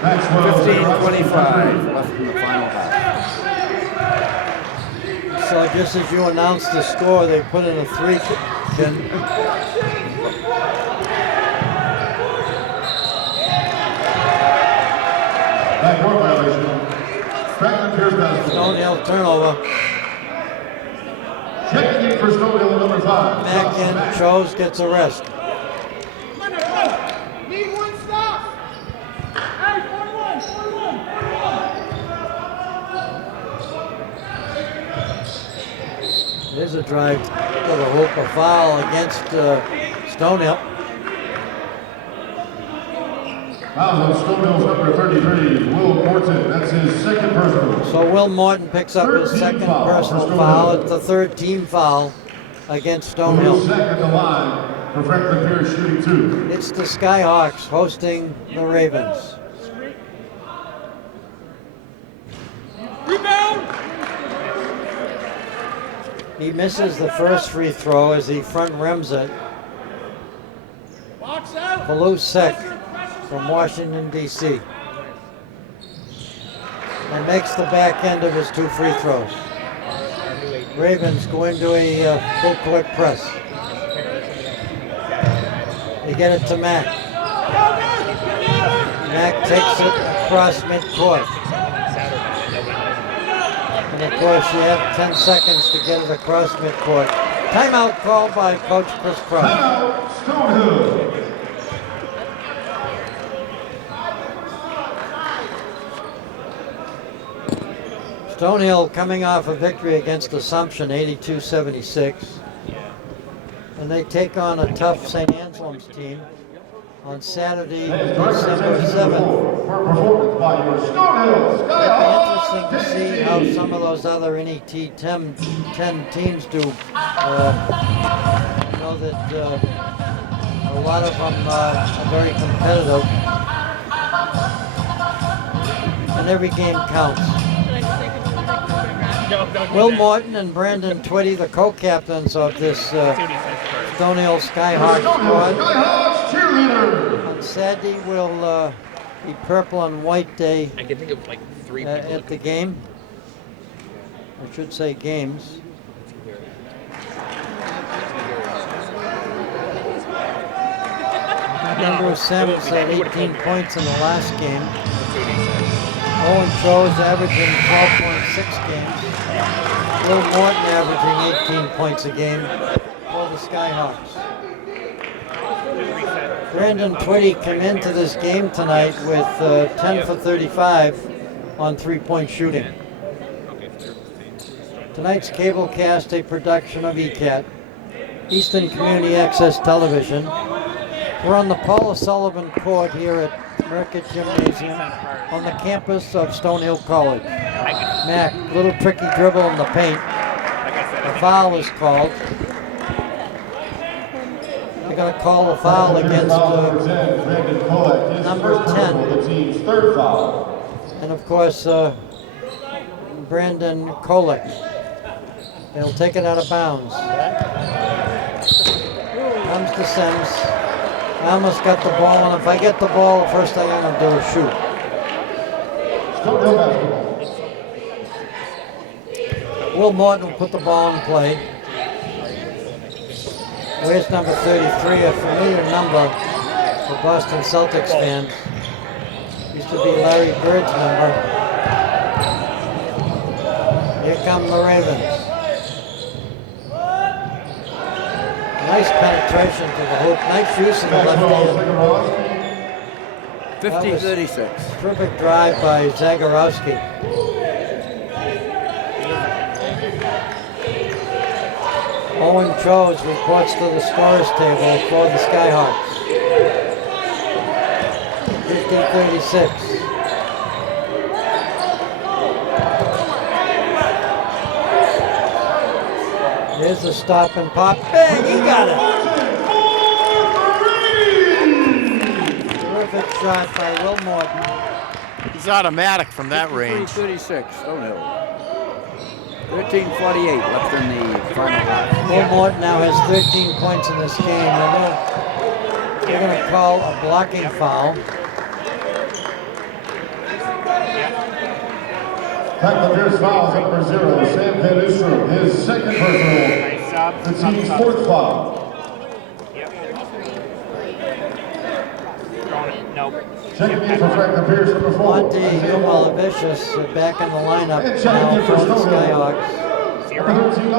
15-25 left in the final half. So just as you announced the score, they put in a 3. Backcourt violation. Franklin Pierce basketball. Stonehill turnover. Checking in for Stonehill, number 5. Back in, Chose gets a rest. Need one stop! Hey, 41, 41. There's a drive to the hoop, a foul against Stonehill. Fouls on Stonehill's number 33, Will Morton. That's his second personal. So Will Morton picks up his second personal foul. It's the third team foul against Stonehill. Second to line for Franklin Pierce, shooting 2. It's the Skyhawks hosting the Ravens. Rebound! He misses the first free throw as he front rims it. Box out! Palusek from Washington, D.C. And makes the back end of his 2 free throws. Ravens go into a full court press. They get it to Mack. Mack takes it across midcourt. And of course you have 10 seconds to get it across midcourt. Timeout called by Coach Chris Cross. Timeout, Stonehill. Stonehill coming off a victory against Assumption, 82-76. And they take on a tough St. Anselm's team on Saturday, December 7th. For performance by your Stonehill Skyhawks. It'll be interesting to see how some of those other NET 10 teams do. I know that a lot of them are very competitive. And every game counts. Will Morton and Brandon Twitty, the co-captains of this Stonehill Skyhawks squad. On Saturday will be purple and white day I can think of like 3 people. at the game. I should say games. Andrew Sims had 18 points in the last game. Owen Cho's averaging 12.6 games. Will Morton averaging 18 points a game for the Skyhawks. Brandon Twitty came into this game tonight with 10 for 35 on three-point shooting. Tonight's cablecast a production of ECAT, Easton Community Access Television. We're on the Paula Sullivan Court here at Merckett Gymnasium on the campus of Stonehill College. Mack, little tricky dribble in the paint. A foul is called. They're going to call a foul against number 10. And of course, Brandon Kolek. They'll take it out of bounds. Comes to Sims. I almost got the ball, and if I get the ball, the first thing I'm going to do is shoot. Will Morton will put the ball in play. Where's number 33, a familiar number for Boston Celtics fans. Used to be Larry Bird's number. Here come the Ravens. Nice penetration to the hoop. Nice use of the left hand. 50-36. Terrific drive by Zagorowski. Owen Chose reports to the scorers table for the Skyhawks. 50-36. Here's the stop and pop. Bang! He got it! Terrific shot by Will Morton. He's automatic from that range. 36, Stonehill. 13:48 left in the final half. Will Morton now has 13 points in this game. They're going to call a blocking foul. Tackle appears fouls number 0, Sam Van Oostrum, his second personal, the team's fourth foul. Nope. Checking in for Franklin Pierce, number 4. Monty Humalavicius back in the lineup now for the Skyhawks.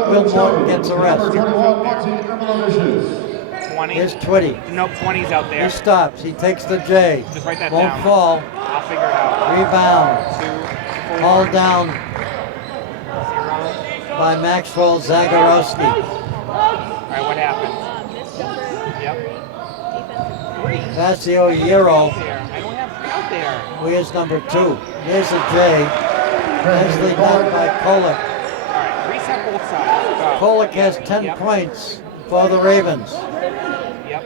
Will Morton gets a rest. Number 21, Monty Humalavicius. 20. Here's Twitty. Nope, 20's out there. He stops. He takes the J. Just write that Won't down. fall. I'll figure it out. Rebound. 2, 4, Hauled down 0. by Maxwell Zagorowski. All right, what happened? Yep. Vasio Hierro. There. I don't have 3 out there. Here's number 2. Here's a J. Nicely done by Kolek. All right, reset both sides. Go. Kolek has 10 points for the Ravens. Yep.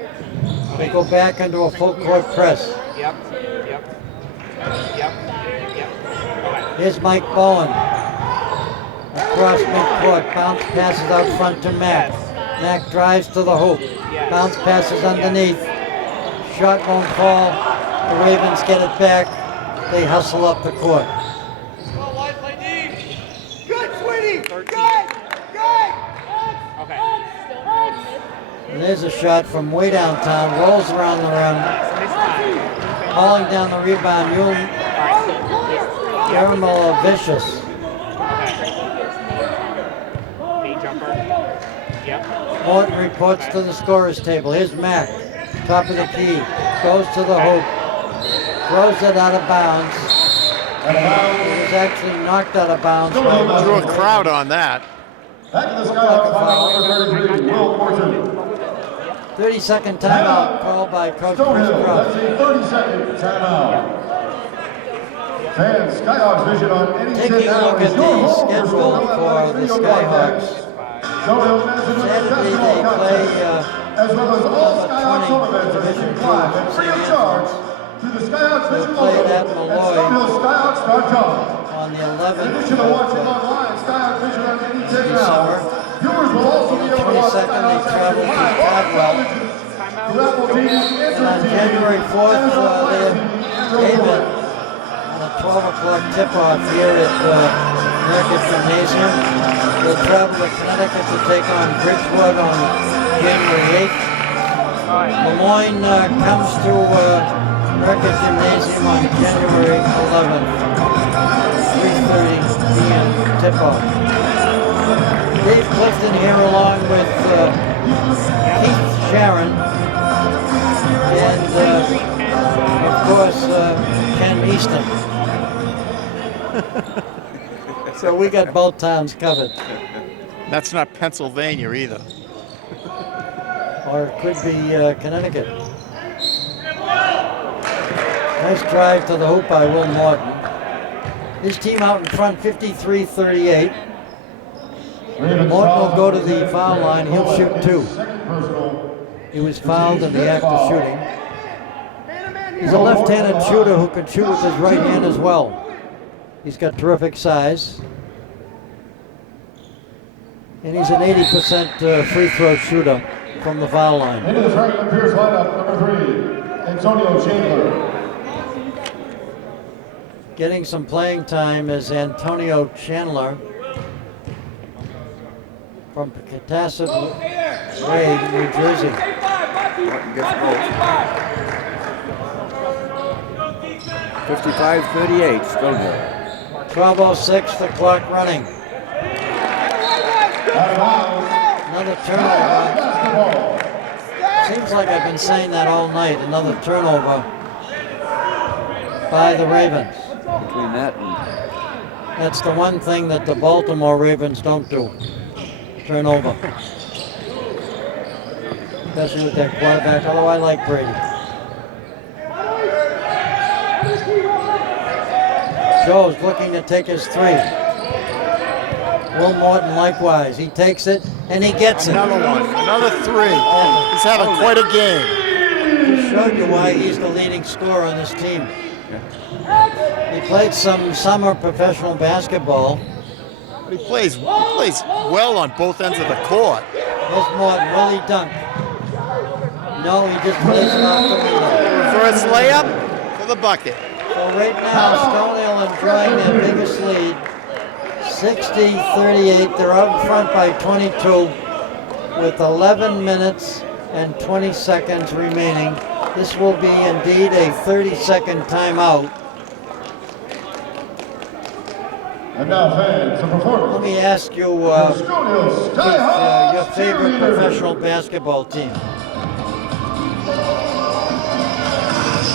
They go back into a full court press. Yep. Yep. Yep. Yep. Here's Mike Bowen. Across midcourt, bounce passes out front to Mack. Mack drives to the hoop. Bounce passes underneath. Shot won't fall. The Ravens get it back. They hustle up the court. Good, Twitty! Good! Good! And there's a shot from way downtown, rolls around the rim, hauling down the rebound. Yermol Vicious. Morton reports to the scorer's table. Here's Mack, top of the key, goes to the hoop, throws it out of bounds. It was actually knocked out of bounds. Drew a crowd on that. Back to the Skyhawks, foul number 33, Will Morton. 30-second timeout called by Coach Chris Stonehill, Cross. that's a 30-second timeout. Fans, Skyhawks vision on any Taking a look at the schedule for the Skyhawks. Saturday they play as well as all Skyhawks 20 home events are Division issued live and free of charge to the Skyhawks vision play logo at at Malloy StonehillSkyhawks.com. on the In 11th addition to watching online, Skyhawks vision on any ticket December. now. Viewers will also be able to watch 22nd they Skyhawks travel to live on Cadwell. television, through Apple TV, And on January 4th they're David on a 12 o'clock tip-off here at American Gymnasium. They'll travel to Connecticut to take on Bridgewood on January 8th. Lemoyne comes to American Gymnasium on January 11th, 3:30 p.m. tip-off. Dave Clifton here along with Keith Sharon and of course Ken Easton. So we got both towns covered. That's not Pennsylvania either. Or it could be Connecticut. Nice drive to the hoop by Will Morton. His team out in front, 53-38. Morton will go to the foul line. He'll shoot two. He was fouled in the act of shooting. He's a left-handed shooter who can shoot with his right hand as well. He's got terrific size. And he's an 80% free throw shooter from the foul line. Into the Franklin Pierce lineup, number 3, Antonio Chandler. Getting some playing time is Antonio Chandler from Pocataway, New Jersey. Morton gets both. 55-38, Stonehill. 12:06, the clock running. Another turnover. Seems like I've been saying that all night. Another turnover by the Ravens. Between that and That's the one thing that the Baltimore Ravens don't do. Turnover. Especially with their quarterback, although I like Brady. Joe's looking to take his three. Will Morton likewise. He takes it and he gets it. Another one, another three. He's having quite a game. Just showed you why he's the leading scorer on this team. He played some summer professional basketball. He plays well on both ends of the court. Here's Morton. Will he dunk? No, he just plays it off the window. Reverse layup to the bucket. So right now, Stonehill enjoying their biggest lead. 60-38. They're out in front by 22 with 11 minutes and 20 seconds remaining. This will be indeed a 30-second timeout. And now fans, the performance. Let me ask you, your favorite professional basketball team.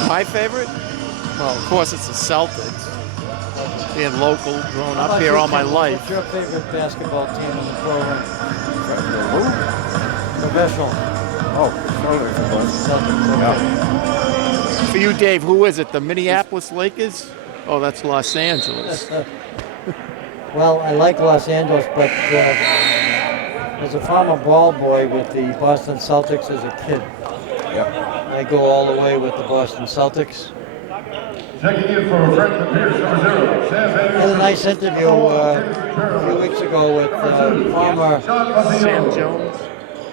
My favorite? Well, of course, it's the Celtics. Being local, growing up here all my life. What's your favorite basketball team in the program? Professional. oh, Celtics. Celtics. Okay. For you, Dave, who is it? The Minneapolis Lakers? Oh, that's Los Angeles. Well, I like Los Angeles, but as a former ball boy with the Boston Celtics as a kid, Yep. I go all the way with the Boston Celtics. Checking in for Franklin Pierce, number 0, Sam I had a nice interview a few weeks ago with former Sam Jones.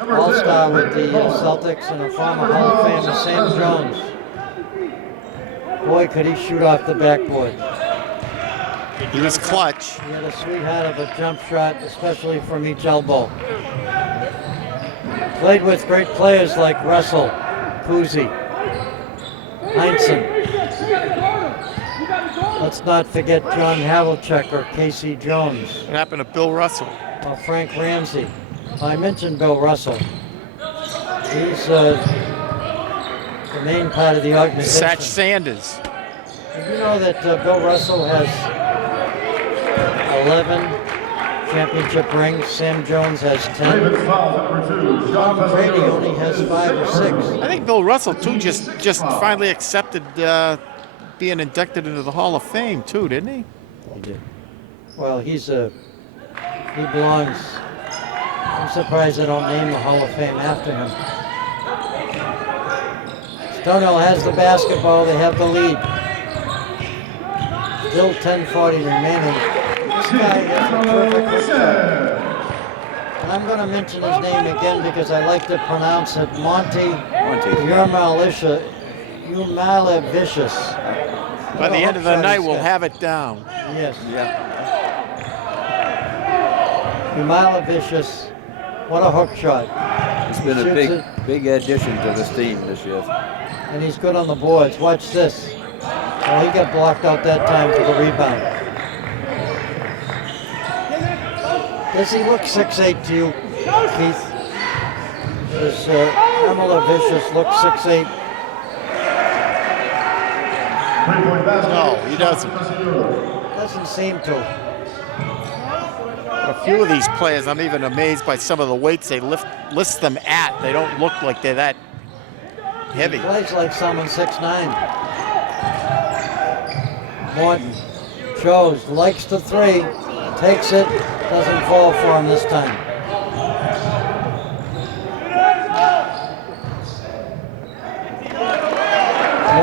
All-Star with the Celtics and a former Hall of Famer, Sam Jones. Boy, could he shoot off the backboard. He was clutch. He had a sweetheart of a jump shot, especially from each elbow. Played with great players like Russell, Kuzi, Heinsohn. Let's not forget John Havlicek or Casey Jones. What happened to Bill Russell? Or Frank Ramsey. I mentioned Bill Russell. He's the main part of the organization. Satch Sanders. Did you know that Bill Russell has 11 championship rings? Sam Jones has 10. Ravens foul number 2. Tom Brady only has 5 or 6. I think Bill Russell too just finally accepted being inducted into the Hall of Fame too, didn't he? He did. Well, he belongs. I'm surprised they don't name the Hall of Fame after him. Stonehill has the basketball. They have the lead. Still 10:40 remaining. This guy is a terrific shot. And I'm going to mention his name again because I like to pronounce it. Monty Umalevicius. By the end of the night, we'll have it down. Yes. Yeah. Umalevicius. What a hook shot. It's been a big addition to this team this year. And he's good on the boards. Watch this. Oh, he got blocked out that time for the rebound. Does he look 6'8" to you, Keith? Does Umalevicius look 6'8"? No, he doesn't. Doesn't seem to. A few of these players, I'm even amazed by some of the weights they list them at. They don't look like they're that heavy. He plays like someone 6'9". Morton shows, likes the three, takes it, doesn't fall for him this time.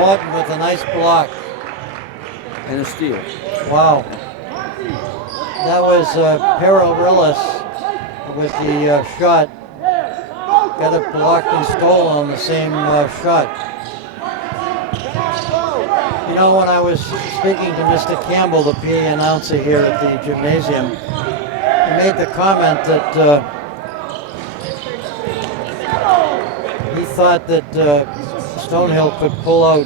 Morton with a nice block. And a steal. Wow. That was Perillis with the shot. Got it blocked and stolen on the same shot. You know, when I was speaking to Mr. Campbell, the PA announcer here at the gymnasium, he made the comment that he thought that Stonehill could pull out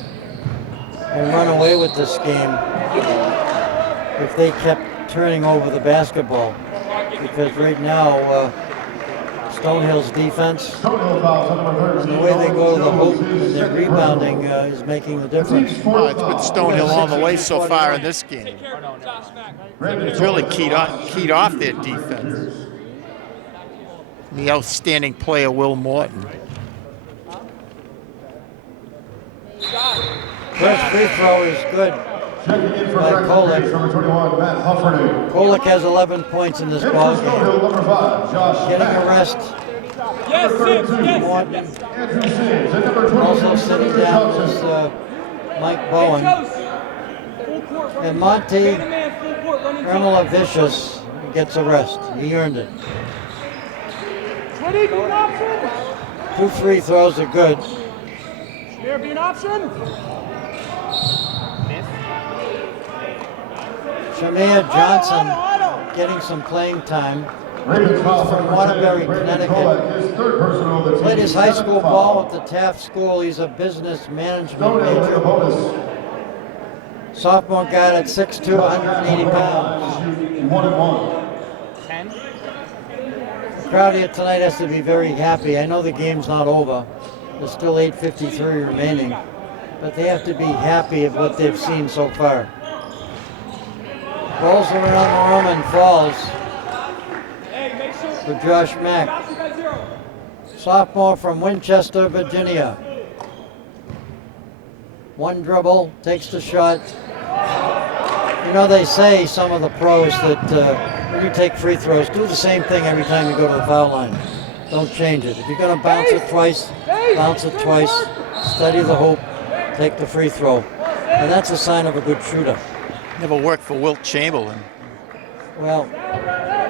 and run away with this game if they kept turning over the basketball. Because right now, Stonehill's defense and the way they go to the hoop and their rebounding is making the difference. Oh, it's been Stonehill all the way so far in this game. It's really keyed off their defense. The outstanding player, Will Morton. First free throw is good by Kolick. Kolick has 11 points in this ball game. Getting a rest. Morton. Also sitting down is Mike Bowen. And Monty Umalevicius gets a rest. He earned it. 2 free throws are good. There be an option? Shamir Johnson getting some playing time. He's from Waterbury, Connecticut. Played his high school ball at the Taft School. He's a business management major. Sophomore guy at 6'2", 180 pounds. 10. The crowd here tonight has to be very happy. I know the game's not over. There's still 8:53 remaining. But they have to be happy at what they've seen so far. Rolls around the room and falls for Josh Mack. Sophomore from Winchester, Virginia. One dribble, takes the shot. You know, they say, some of the pros, that when you take free throws, do the same thing every time you go to the foul line. Don't change it. If you're going to bounce it twice, bounce it twice, study the hoop, take the free throw. And that's a sign of a good shooter. Never worked for Wilt Chamberlain. Well,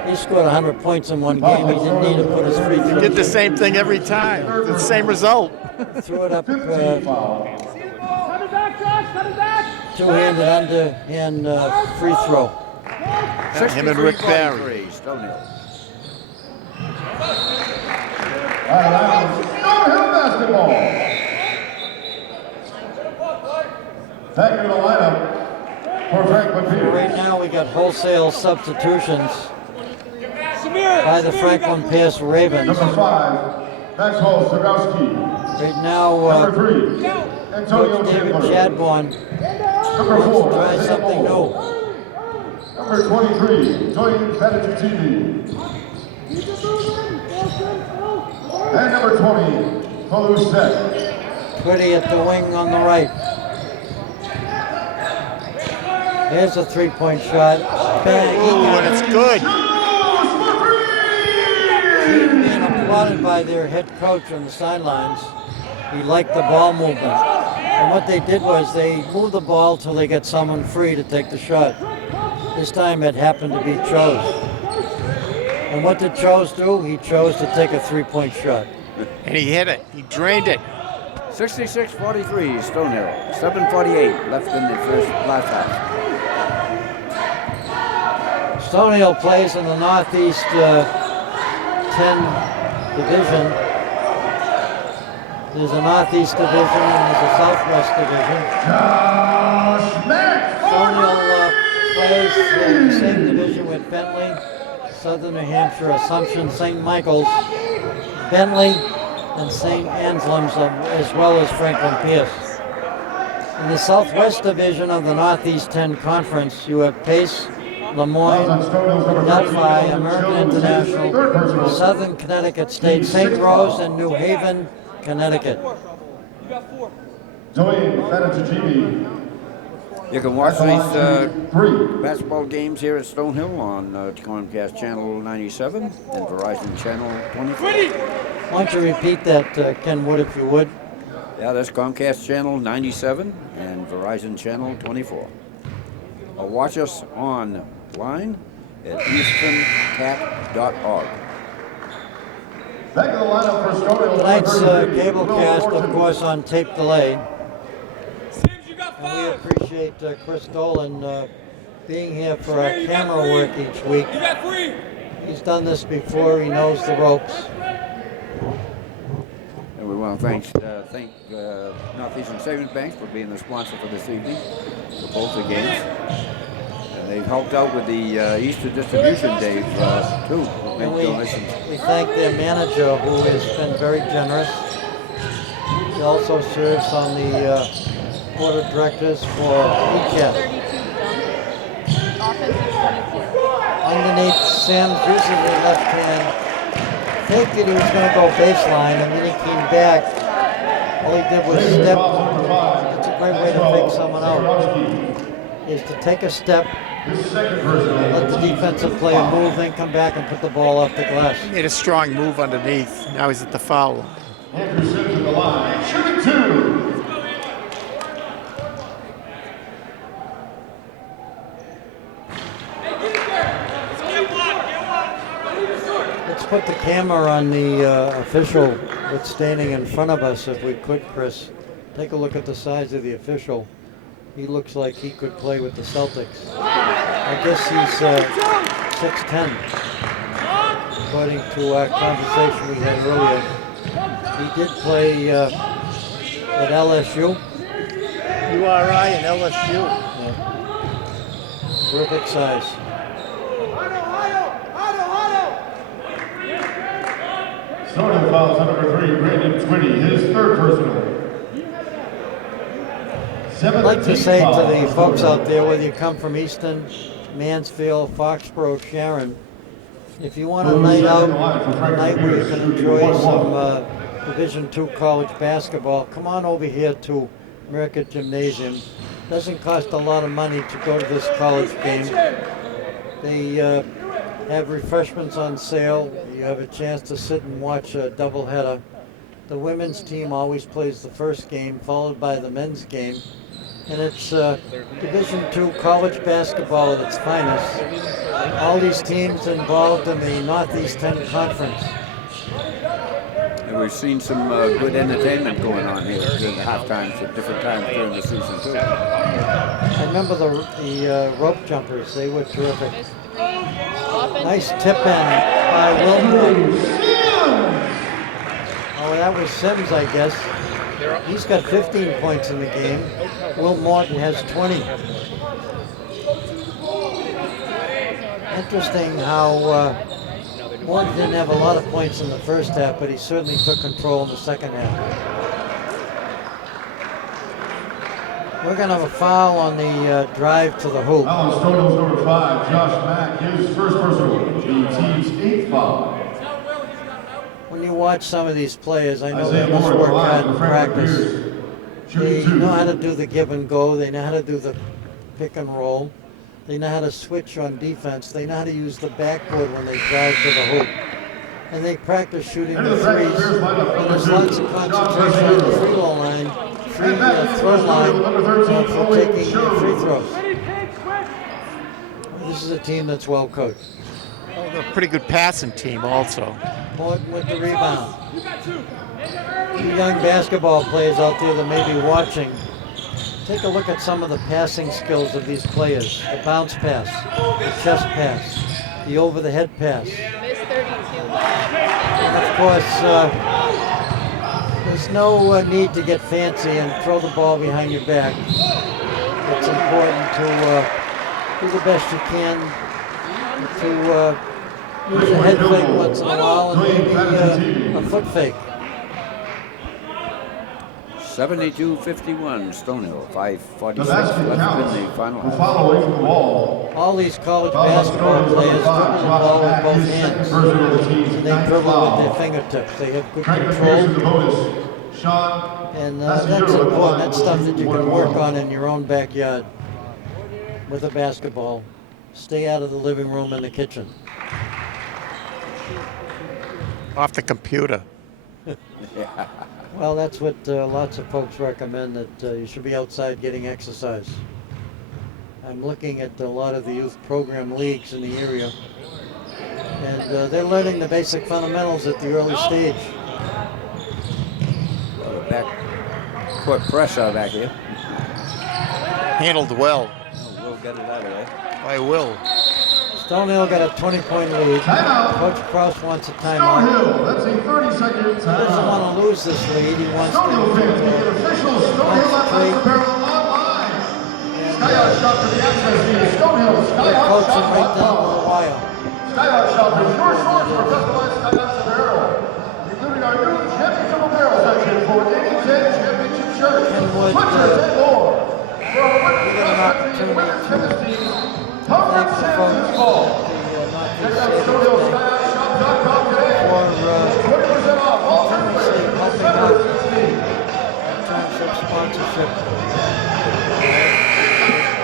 he scored 100 points in one game. He didn't need to put his free throw. Did the same thing every time. The same result. Threw it up, two-handed underhand free throw. Him and Rick Barry. All right, now Stonehill basketball. Back in the lineup for Franklin Pierce. Right now we got wholesale substitutions by the Franklin Pierce Ravens. Number 5, Maxwell Stragowski. Right now, Number 3, Antonio Coach David Chandler. Chadbourne Number 4, try Isaiah something Moore. new. Number 23, Zoe Fettuccini. And number 20, Tolu Sek. Twitty at the wing on the right. Here's a three-point shot. Bang. He Ooh, got and it. it's good. Being applauded by their head coach on the sidelines. He liked the ball movement. And what they did was they moved the ball till they got someone free to take the shot. This time it happened to be Chose. And what did Chose do? He chose to take a three-point shot. And he hit it. He drained it. 66-43, Stonehill. 7:48 left in the last half. Stonehill plays in the Northeast 10 division. There's a Northeast division and there's a Southwest division. Stonehill plays in the same division with Bentley, Southern New Hampshire, Assumption, St. Michael's, Bentley, and St. Anselm's, as well as Franklin Pierce. In the Southwest division of the Northeast 10 Conference, you have Pace, Lemoyne, Delphi, American International, Southern Connecticut State, St. Rose, and New Haven, Connecticut. Zoe Fettuccini. You can watch these basketball games here at Stonehill on Comcast Channel 97 and Verizon Channel 24. Why don't you repeat that, Ken Wood, if you would? Yeah, that's Comcast Channel 97 and Verizon Channel 24. Or watch us online at eastoncat.org. Back in the lineup for Stonehill. Tonight's cablecast, of course, on tape delay. And we appreciate Chris Dolan being here for our camera work each week. He's done this before, he knows the ropes. And we want to thank Northeastern Savings Banks for being the sponsor for this evening, for both the games. And they've helped out with the Easter distribution days too. And we thank their manager, who has been very generous. He also serves on the board of directors for ECAP. Underneath Sam's using the left hand, faked it, he was going to go baseline, and then he came back. All he did was step. It's a great way to fake someone out, is to take a step, let the defensive player move, then come back and put the ball off the glass. He made a strong move underneath. Now he's at the foul line. Andrew Sims at the line, shooting 2. Let's put the camera on the official that's standing in front of us, if we could, Chris. Take a look at the size of the official. He looks like he could play with the Celtics. I guess he's 6'10", according to our conversation we had earlier. He did play at LSU. URI and LSU. Yeah. Terrific size. Stonehill fouls on number 3, Brandon Twitty, his third personal. I'd like to say to the folks out there, whether you come from Easton, Mansfield, Foxborough, Sharon, if you want a night out, a night where you can enjoy some Division II college basketball, come on over here to Merckett Gymnasium. Doesn't cost a lot of money to go to this college game. They have refreshments on sale. You have a chance to sit and watch a doubleheader. The women's team always plays the first game, followed by the men's game. And it's Division II college basketball at its finest. All these teams involved in the Northeast 10 Conference. And we've seen some good entertainment going on here during the half times at different times during the season too. I remember the rope jumpers, they were terrific. Nice tip in by Wilton. that was Sims, I guess. He's got 15 points in the game. Will Morton has 20. Interesting how Morton didn't have a lot of points in the first half, but he certainly took control in the second half. We're going to have a foul on the drive to the hoop. Foul on Stonehill's number 5, Josh Mack, his first personal, the team's 8th foul. When you watch some of these players, I know Isaiah they must Moore, work the line hard for in Franklin practice. Pierce. They Shooting 2. know how to do the give and go. They know how to do the pick and roll. They know how to switch on defense. They know how to use the backboard when they drive to the hoop. And they practice shooting Into the the Franklin threes. Pierce lineup, And number there's 2, lots of concentration on the free throw line, throw line for taking free throws. This is a team that's well coached. Oh, they're a pretty good passing team also. Morton with the rebound. You young basketball players out there that may be watching, take a look at some of the passing skills of these players. The bounce pass, the chest pass, the over-the-head pass. And of course, there's no need to get fancy and throw the ball behind your back. It's important to do the best you can to use a head fake once in a while and maybe a foot fake. 72-51, Stonehill, 5:46 The basket left counts. in the final The half. foul away from the wall. All these college Foul on basketball Stonehill's players number 5, dribble the ball Josh with Mack, both his second hands. personal, the team's And they 9th dribble with their foul. fingertips. They have good Franklin Pierce control. in the bonus. Sean, And that's that's zero. important. That's stuff that you can work 1-1. on in your own backyard with a basketball. Stay out of the living room and the kitchen. Off the computer. Well, that's what lots of folks recommend, that you should be outside getting exercise. I'm looking at a lot of the youth program leagues in the area, and they're learning the basic fundamentals at the early stage. Back court pressure back here. Handled well We'll get it out of there. by Will. Stonehill got a 20-point lead. Timeout. Coach Kraus wants a timeout. Stonehill, that's a 30-second He doesn't timeout. want to lose this lead. He wants Stonehill fans, make it official. Stonehill Athletic Apparel online. Skyhawk Shop for the access fee. Stonehill, coach him right down to the skyhawkshop.com. wire. Skyhawk Shop is your source for customized Skyhawk apparel, including our new championship apparel section for any 10 championship shirts, Kenwood, sweatshirts, and more. For our women's we got an cross country and opportunity women's tennis teams, Thanks conference to sales folks this fall. at the Check out Northeast StoneHillSkyhawkShop.com today. for 20% off all continuously templates. helping December out 16th. in terms of sponsorship.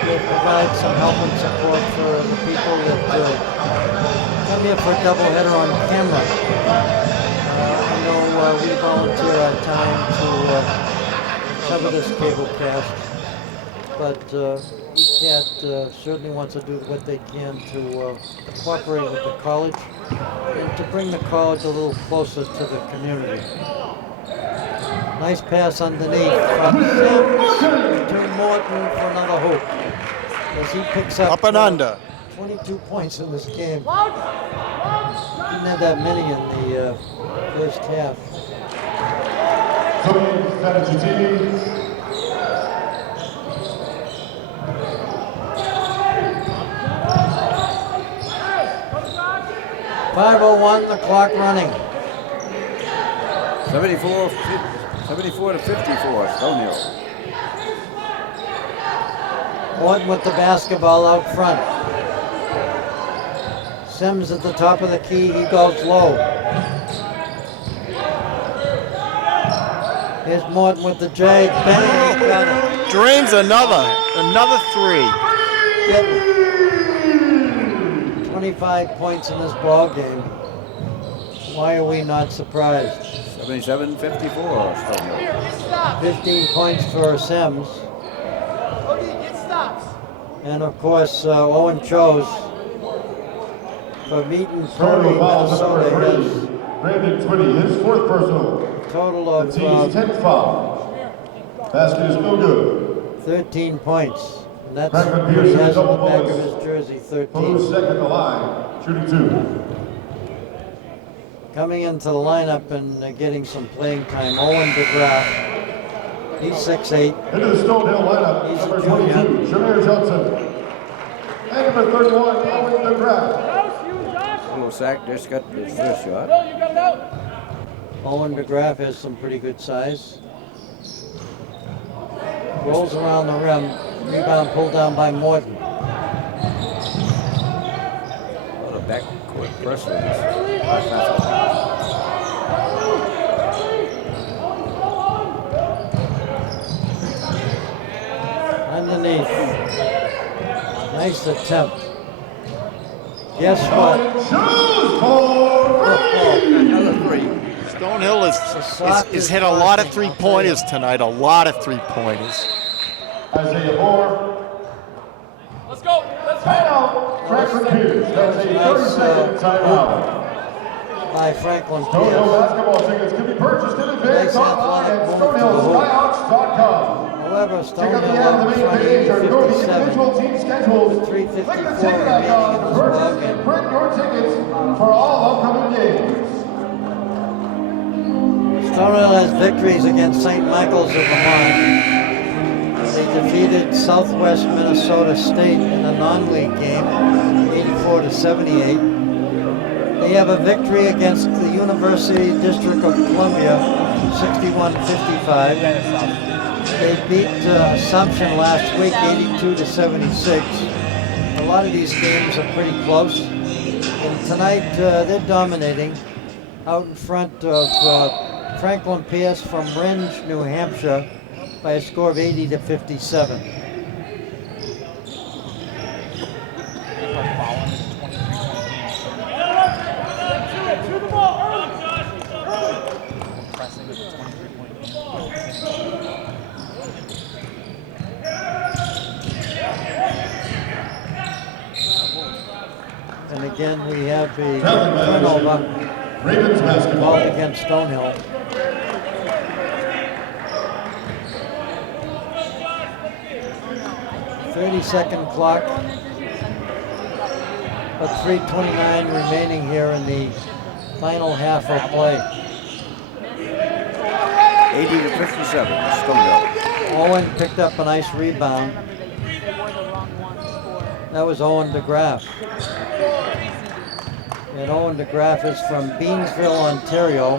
They provide some help and support for the people that come here for a doubleheader on camera. I know we volunteer our time to cover this cable cast, but ECAT certainly wants to do what they can to cooperate with the college and to bring the college a little closer to the community. Nice pass underneath from Sims to Morton for another hoop. As he picks up and under. 22 points in this game. Didn't have that many in the first half. Tony Fettuccine. 5:01, the clock running. 74 to 54, Stonehill. Morton with the basketball out front. Sims at the top of the key, he goes low. Here's Morton with the J, bang, he got it. Drains another three. Getting 25 points in this ball game. Why are we not surprised? 77-54, Stonehill. 15 points for Sims. And of course, Owen Chose for Meaton Prairie, Stonehill fouls at Minnesota number has 3. Brandon 20, his 4th personal. a total The of team's 10th foul. Basket is no good. 13 points. And that's Franklin what Pierce he in has on the double back of bonus. his jersey, Blue 13. second to line, shooting 2. Coming into the lineup and getting some playing time, Owen DeGraff. He's 6'8". Into the Stonehill lineup, He's a number junior. 22, Jameer Johnson. And number 31, Owen DeGraff. Little sack just got his first shot. Owen DeGraff has some pretty good size. Rolls around the rim. Rebound pulled down by Morton. What a backcourt pressure this offensive. Underneath. Nice attempt. Guess what? Another three. Stonehill is hit a lot of three-pointers tonight, a lot of three-pointers. Isaiah Moore. Let's go. Timeout, Franklin Pierce. That's a 30-second timeout. By Franklin Stonehill Pierce. basketball tickets can be purchased in advance Nice online at athletic move to the hoop. StonehillSkyhawks.com. However, Check out the Stonehill ad on the up main front page or go to the 57. individual team schedules. With 3:54 Click the ticket icon remaining to in this purchase ballgame. and print your tickets for all upcoming games. Stonehill has victories against St. Michael's of Vermont. They defeated Southwest Minnesota State in a non-league game, 84-78. They have a victory against the University District of Columbia, 61-55. They beat Assumption last week, 82-76. A lot of these games are pretty close. And tonight they're dominating out in front of Franklin Pierce from Rindge, New Hampshire, by a score of 80-57. And again, we have a turnover Ravens basketball. called against Stonehill. 30-second clock, but 3:29 remaining here in the final half of play. 80-57, Stonehill. Owen picked up a nice rebound. That was Owen DeGraff. And Owen DeGraff is from Beansville, Ontario.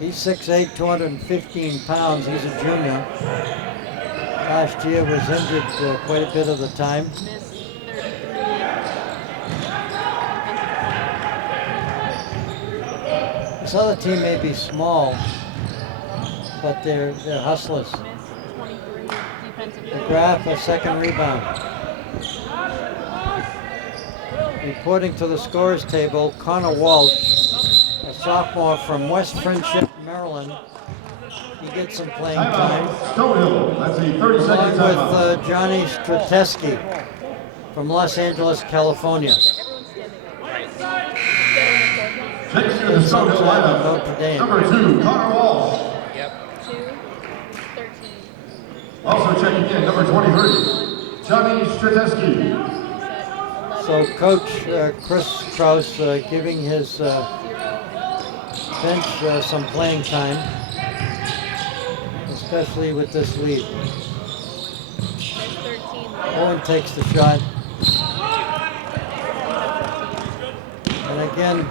He's 6'8", 215 pounds. He's a junior. Last year was injured quite a bit of the time. This other team may be small, but they're hustlers. DeGraff, a second rebound. Reporting to the scorers table, Connor Walsh, a sophomore from West Friendship, Maryland. He gets some playing time. Stonehill, that's a 30-second Along timeout. with Johnny Strateski from Los Angeles, California. Checks into the Stonehill lineup. Notre Dame. Number 2, Connor Walsh. Also checking in, number 23, Johnny Strateski. So Coach Chris Krause giving his bench some playing time, especially with this lead. Owen takes the shot. And again,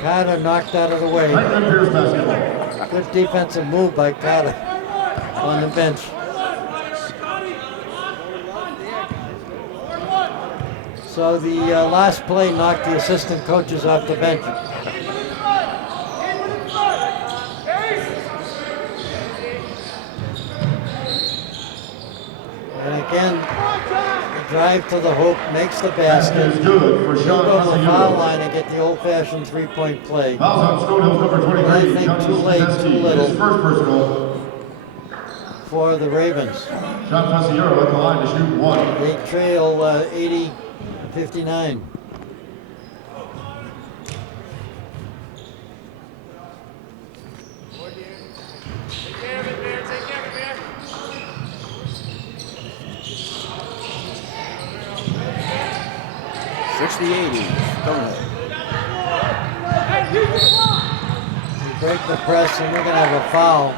Carter knocked out of the way. Franklin Pierce basketball. Good defensive move by Carter on the bench. So the last play knocked the assistant coaches off the bench. And again, the drive to the hoop makes the basket. Basket is good for He'll Sean go to the foul Fazio. line and get the old-fashioned three-point play. Fouls on Stonehill's number 23, I think Johnny too late, too Strateski. little. His first personal. For the Ravens. Sean Fazio at the line to shoot one. They trail 80-59. 60-80, Stonehill. We break the press and we're going to have a foul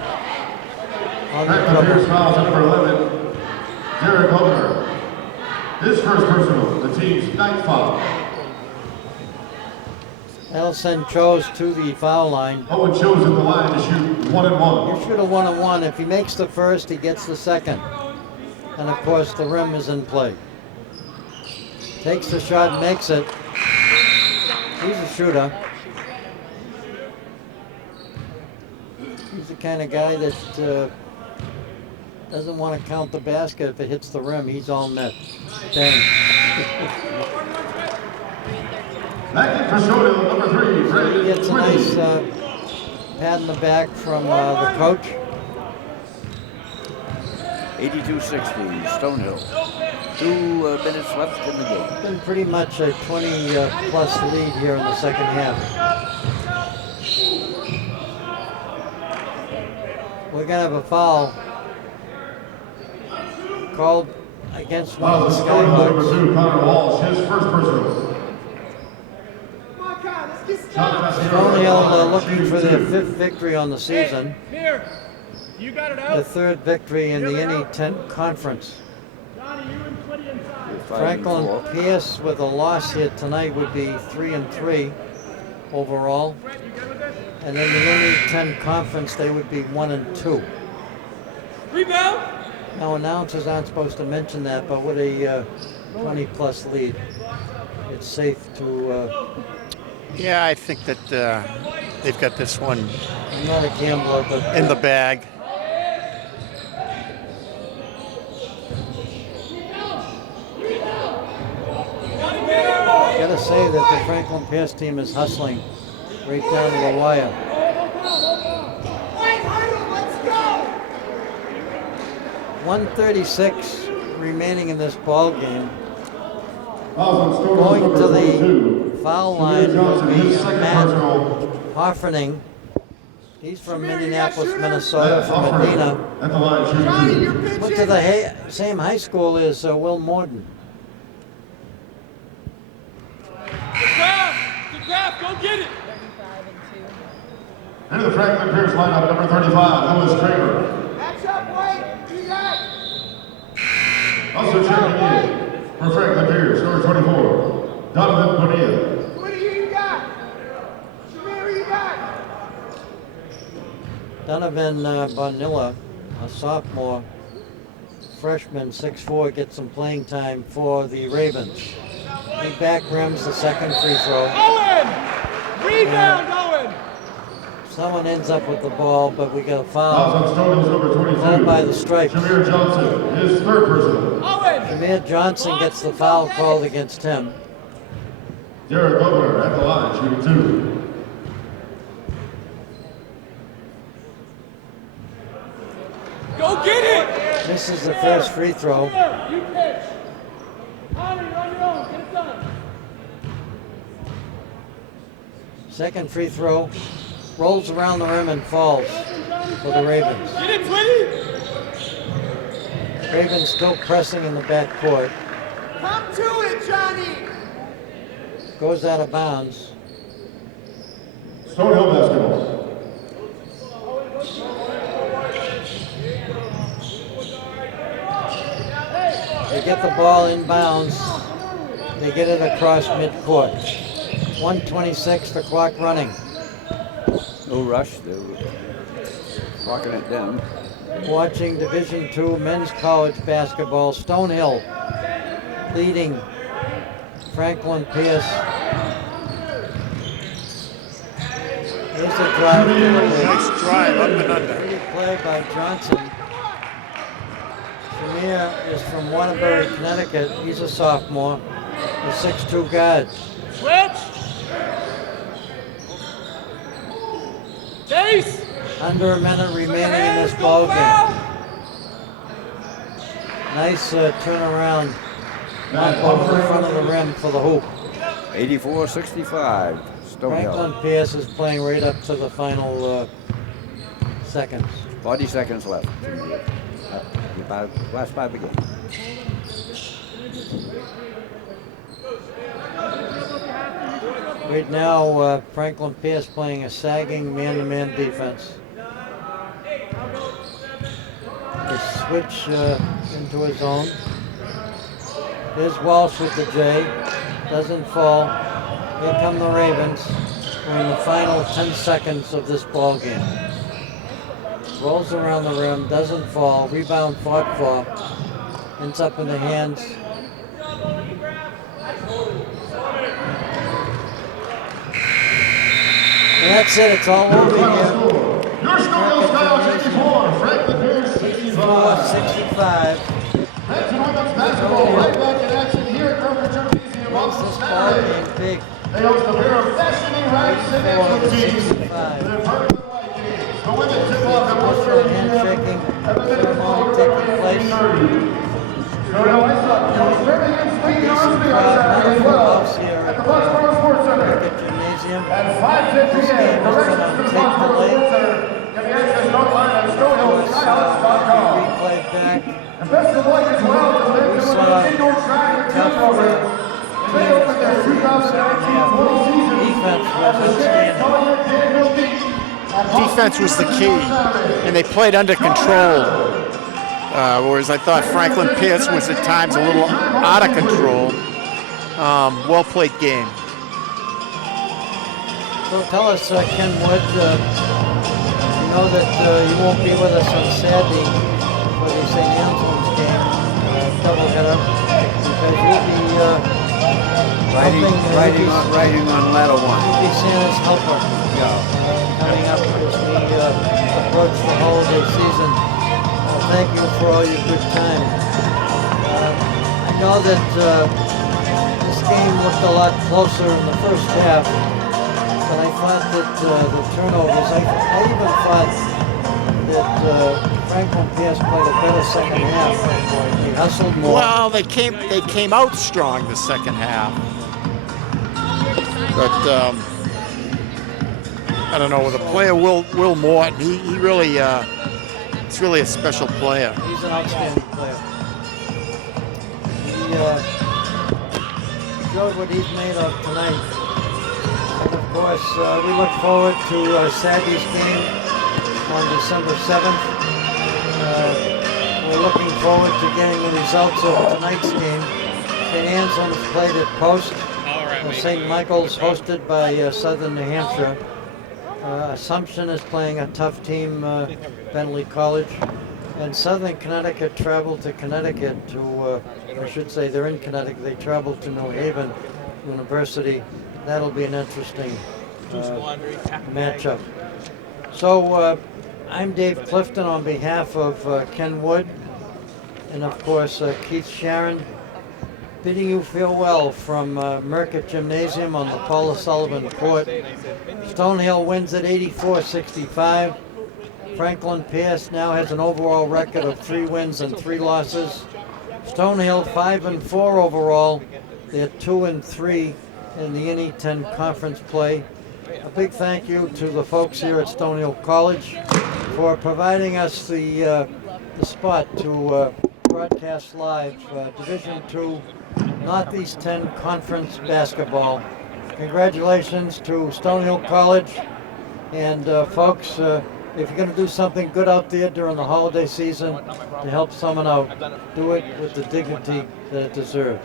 on the Franklin Pierce dribble. fouls number 11, Derek Ogler. His first personal, the team's 9th foul. That'll send Chose to the foul line. Owen Chose at the line to shoot 1 and 1. You shoot a 1-on-1. If he makes the first, he gets the second. And of course, the rim is in play. Takes the shot, makes it. He's a shooter. He's the kind of guy that doesn't want to count the basket if it hits the rim. He's all net. Bang. Back in for Stonehill, number 3, He Brandon gets a nice Twitty. pat in the back from the coach. 82-60, Stonehill. 2 minutes left in the game. Been pretty much a 20 plus lead here in the second half. We're gonna have a foul called against one of Foul the is Stonehill, number Skyhawks. 2, Connor Walsh, his first personal. Come on, Kyle, let's get John started. Stonehill Cassiano, looking for their shooting 5th victory on the season, Here, you got it the out. 3rd victory in the NE10 conference. Johnny, you and Twitty inside. 5 and Franklin 4. Pierce with a loss here tonight would be 3-3 overall. Brett, you good with it? And in the NE10 conference, they would be 1-2. Rebound. Now, announcers aren't supposed to mention that, but with a 20-plus lead, it's safe to. Yeah, I think that they've got this one I'm not a gambler, but in the bag. gotta say that the Franklin Pierce team is hustling right down to the wire. Wait, let's go. 1:36 remaining in this ball game. Fouls on Stonehill, Going number to 22. the foul Samir line will Johnson, be his second Matt personal. Hoffening. He's from Samir, you got Minneapolis, shooter? Minnesota, Matt from Hoffman Medina. at the line, shooting Johnny, 2. you're pitching. Went to the same high school as Will Morden. Good grab, go get it. Into the Franklin Pierce lineup, number 35, Lewis Kramer. Match up, White. You got it. Also checking in for Franklin Pierce, number 24, Donovan Bonilla. Twitty, who you got? Shamir, who you got? Donovan Bonilla, a sophomore, freshman, 6'4", gets some playing time for the Ravens. He back rims the second free throw. Owen. Rebound, Owen. Someone ends up with the ball, but we got a Fouls foul. on Stonehill's number 22. Called by the stripes. Shamir Johnson, his third personal. Owen. Jameer Johnson gets the foul called against him. Derek Ogler at the line, shooting 2. Go get it. This is the first free throw. You pitch. Tommy, you're on your own. Get it done. Second free throw. Rolls around the rim and falls for the Ravens. Get it, Twitty. Ravens still pressing in the backcourt. Come to it, Johnny. Goes out of bounds. Stonehill basketball. They get the ball inbounds. They get it across midcourt. 1:26, the clock running. No rush. They're walking it down. Watching Division II men's college basketball. Stonehill leading Franklin Pierce. Here's a drive. Nice drive up and under. Pretty play by Johnson. Shamir is from Waterbury, Connecticut. He's a sophomore. A 6'2" guard. Switch. Chase. Under a minute remaining in this ball game. Nice turnaround. Knock over in front of the rim for the hoop. 84-65, Stonehill. Franklin Pierce is playing right up to the final seconds. 40 seconds left. Last 5 of the game. Right now, Franklin Pierce playing a sagging man-to-man defense. They switch into his zone. Here's Walsh with the J. Doesn't fall. Here come the Ravens. We're in the final 10 seconds of this ball game. Rolls around the rim, doesn't fall. Rebound fought for. Ends up in the hands. And that's it. It's all over here. Your Stonehill Skylarks 84, Franklin Pierce 65. 65. Men's and women's basketball right back in action here at Grove Gymnasium on Makes this ball Saturday. game big. They host a pair of nationally ranked St. Anselm teams. 65. The Department of White Games. The women tip off at Official 1:30 p.m. handshaking and the men's ceremony ball taking at place. 3:30. Stonehill Ice Hockey hosts Birmingham State University on Saturday as well at the Foxborough Sports Center. Cricket Gymnasium. At 5:10 p.m. Directions to the Foxborough Sports Center can be accessed online at StonehillSkyHawks.com. Replayed back. And best of luck as well to the men's indoor track and field program. They opened their 2019 full season. Defense was outstanding. Defense was the key, and they played under control. Whereas I thought Franklin Pierce was at times a little out of control. Well played game. So tell us, Ken Wood, you know that you won't be with us on Saturday for the St. Anselm's game, doubleheader, because you'll be riding on ladder one. You'll be Santa's helper coming up as we approach the holiday season. Thank you for all your good time. I know that this game looked a lot closer in the first half, but I thought that the turnovers, I even thought that Franklin Pierce played a better second half. They hustled more. Well, they came out strong the second half, but I don't know. The player Will Morton, he really he's really a special player. He's an outstanding player. He showed what he's made of tonight. And of course, we look forward to Saturday's game on December 7th. We're looking forward to getting the results of tonight's game. St. Anselm's played at Post. St. Michael's hosted by Southern New Hampshire. Assumption is playing a tough team, Bentley College. And Southern Connecticut traveled to Connecticut to, I should say they're in Connecticut, they traveled to New Haven University. That'll be an interesting matchup. So I'm Dave Clifton on behalf of Ken Wood and of course Keith Sharon, bidding you farewell from Merckett Gymnasium on the Paula Sullivan Court. Stonehill wins at 84-65. Franklin Pierce now has an overall record of 3 wins and 3 losses. Stonehill 5-4 overall. They're 2-3 in the NE10 conference play. A big thank you to the folks here at Stonehill College for providing us the spot to broadcast live Division II Northeast 10 Conference basketball. Congratulations to Stonehill College, and folks, if you're going to do something good out there during the holiday season to help someone out, do it with the dignity that it deserves.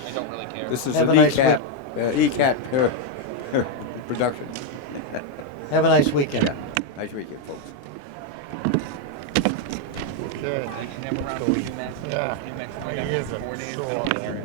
This is Have an a nice ECAT production. Have a nice weekend. Yeah, nice weekend, folks. Okay. Never run New Mexico. Yeah. New Mexico. He is a Four days. sore. I don't care.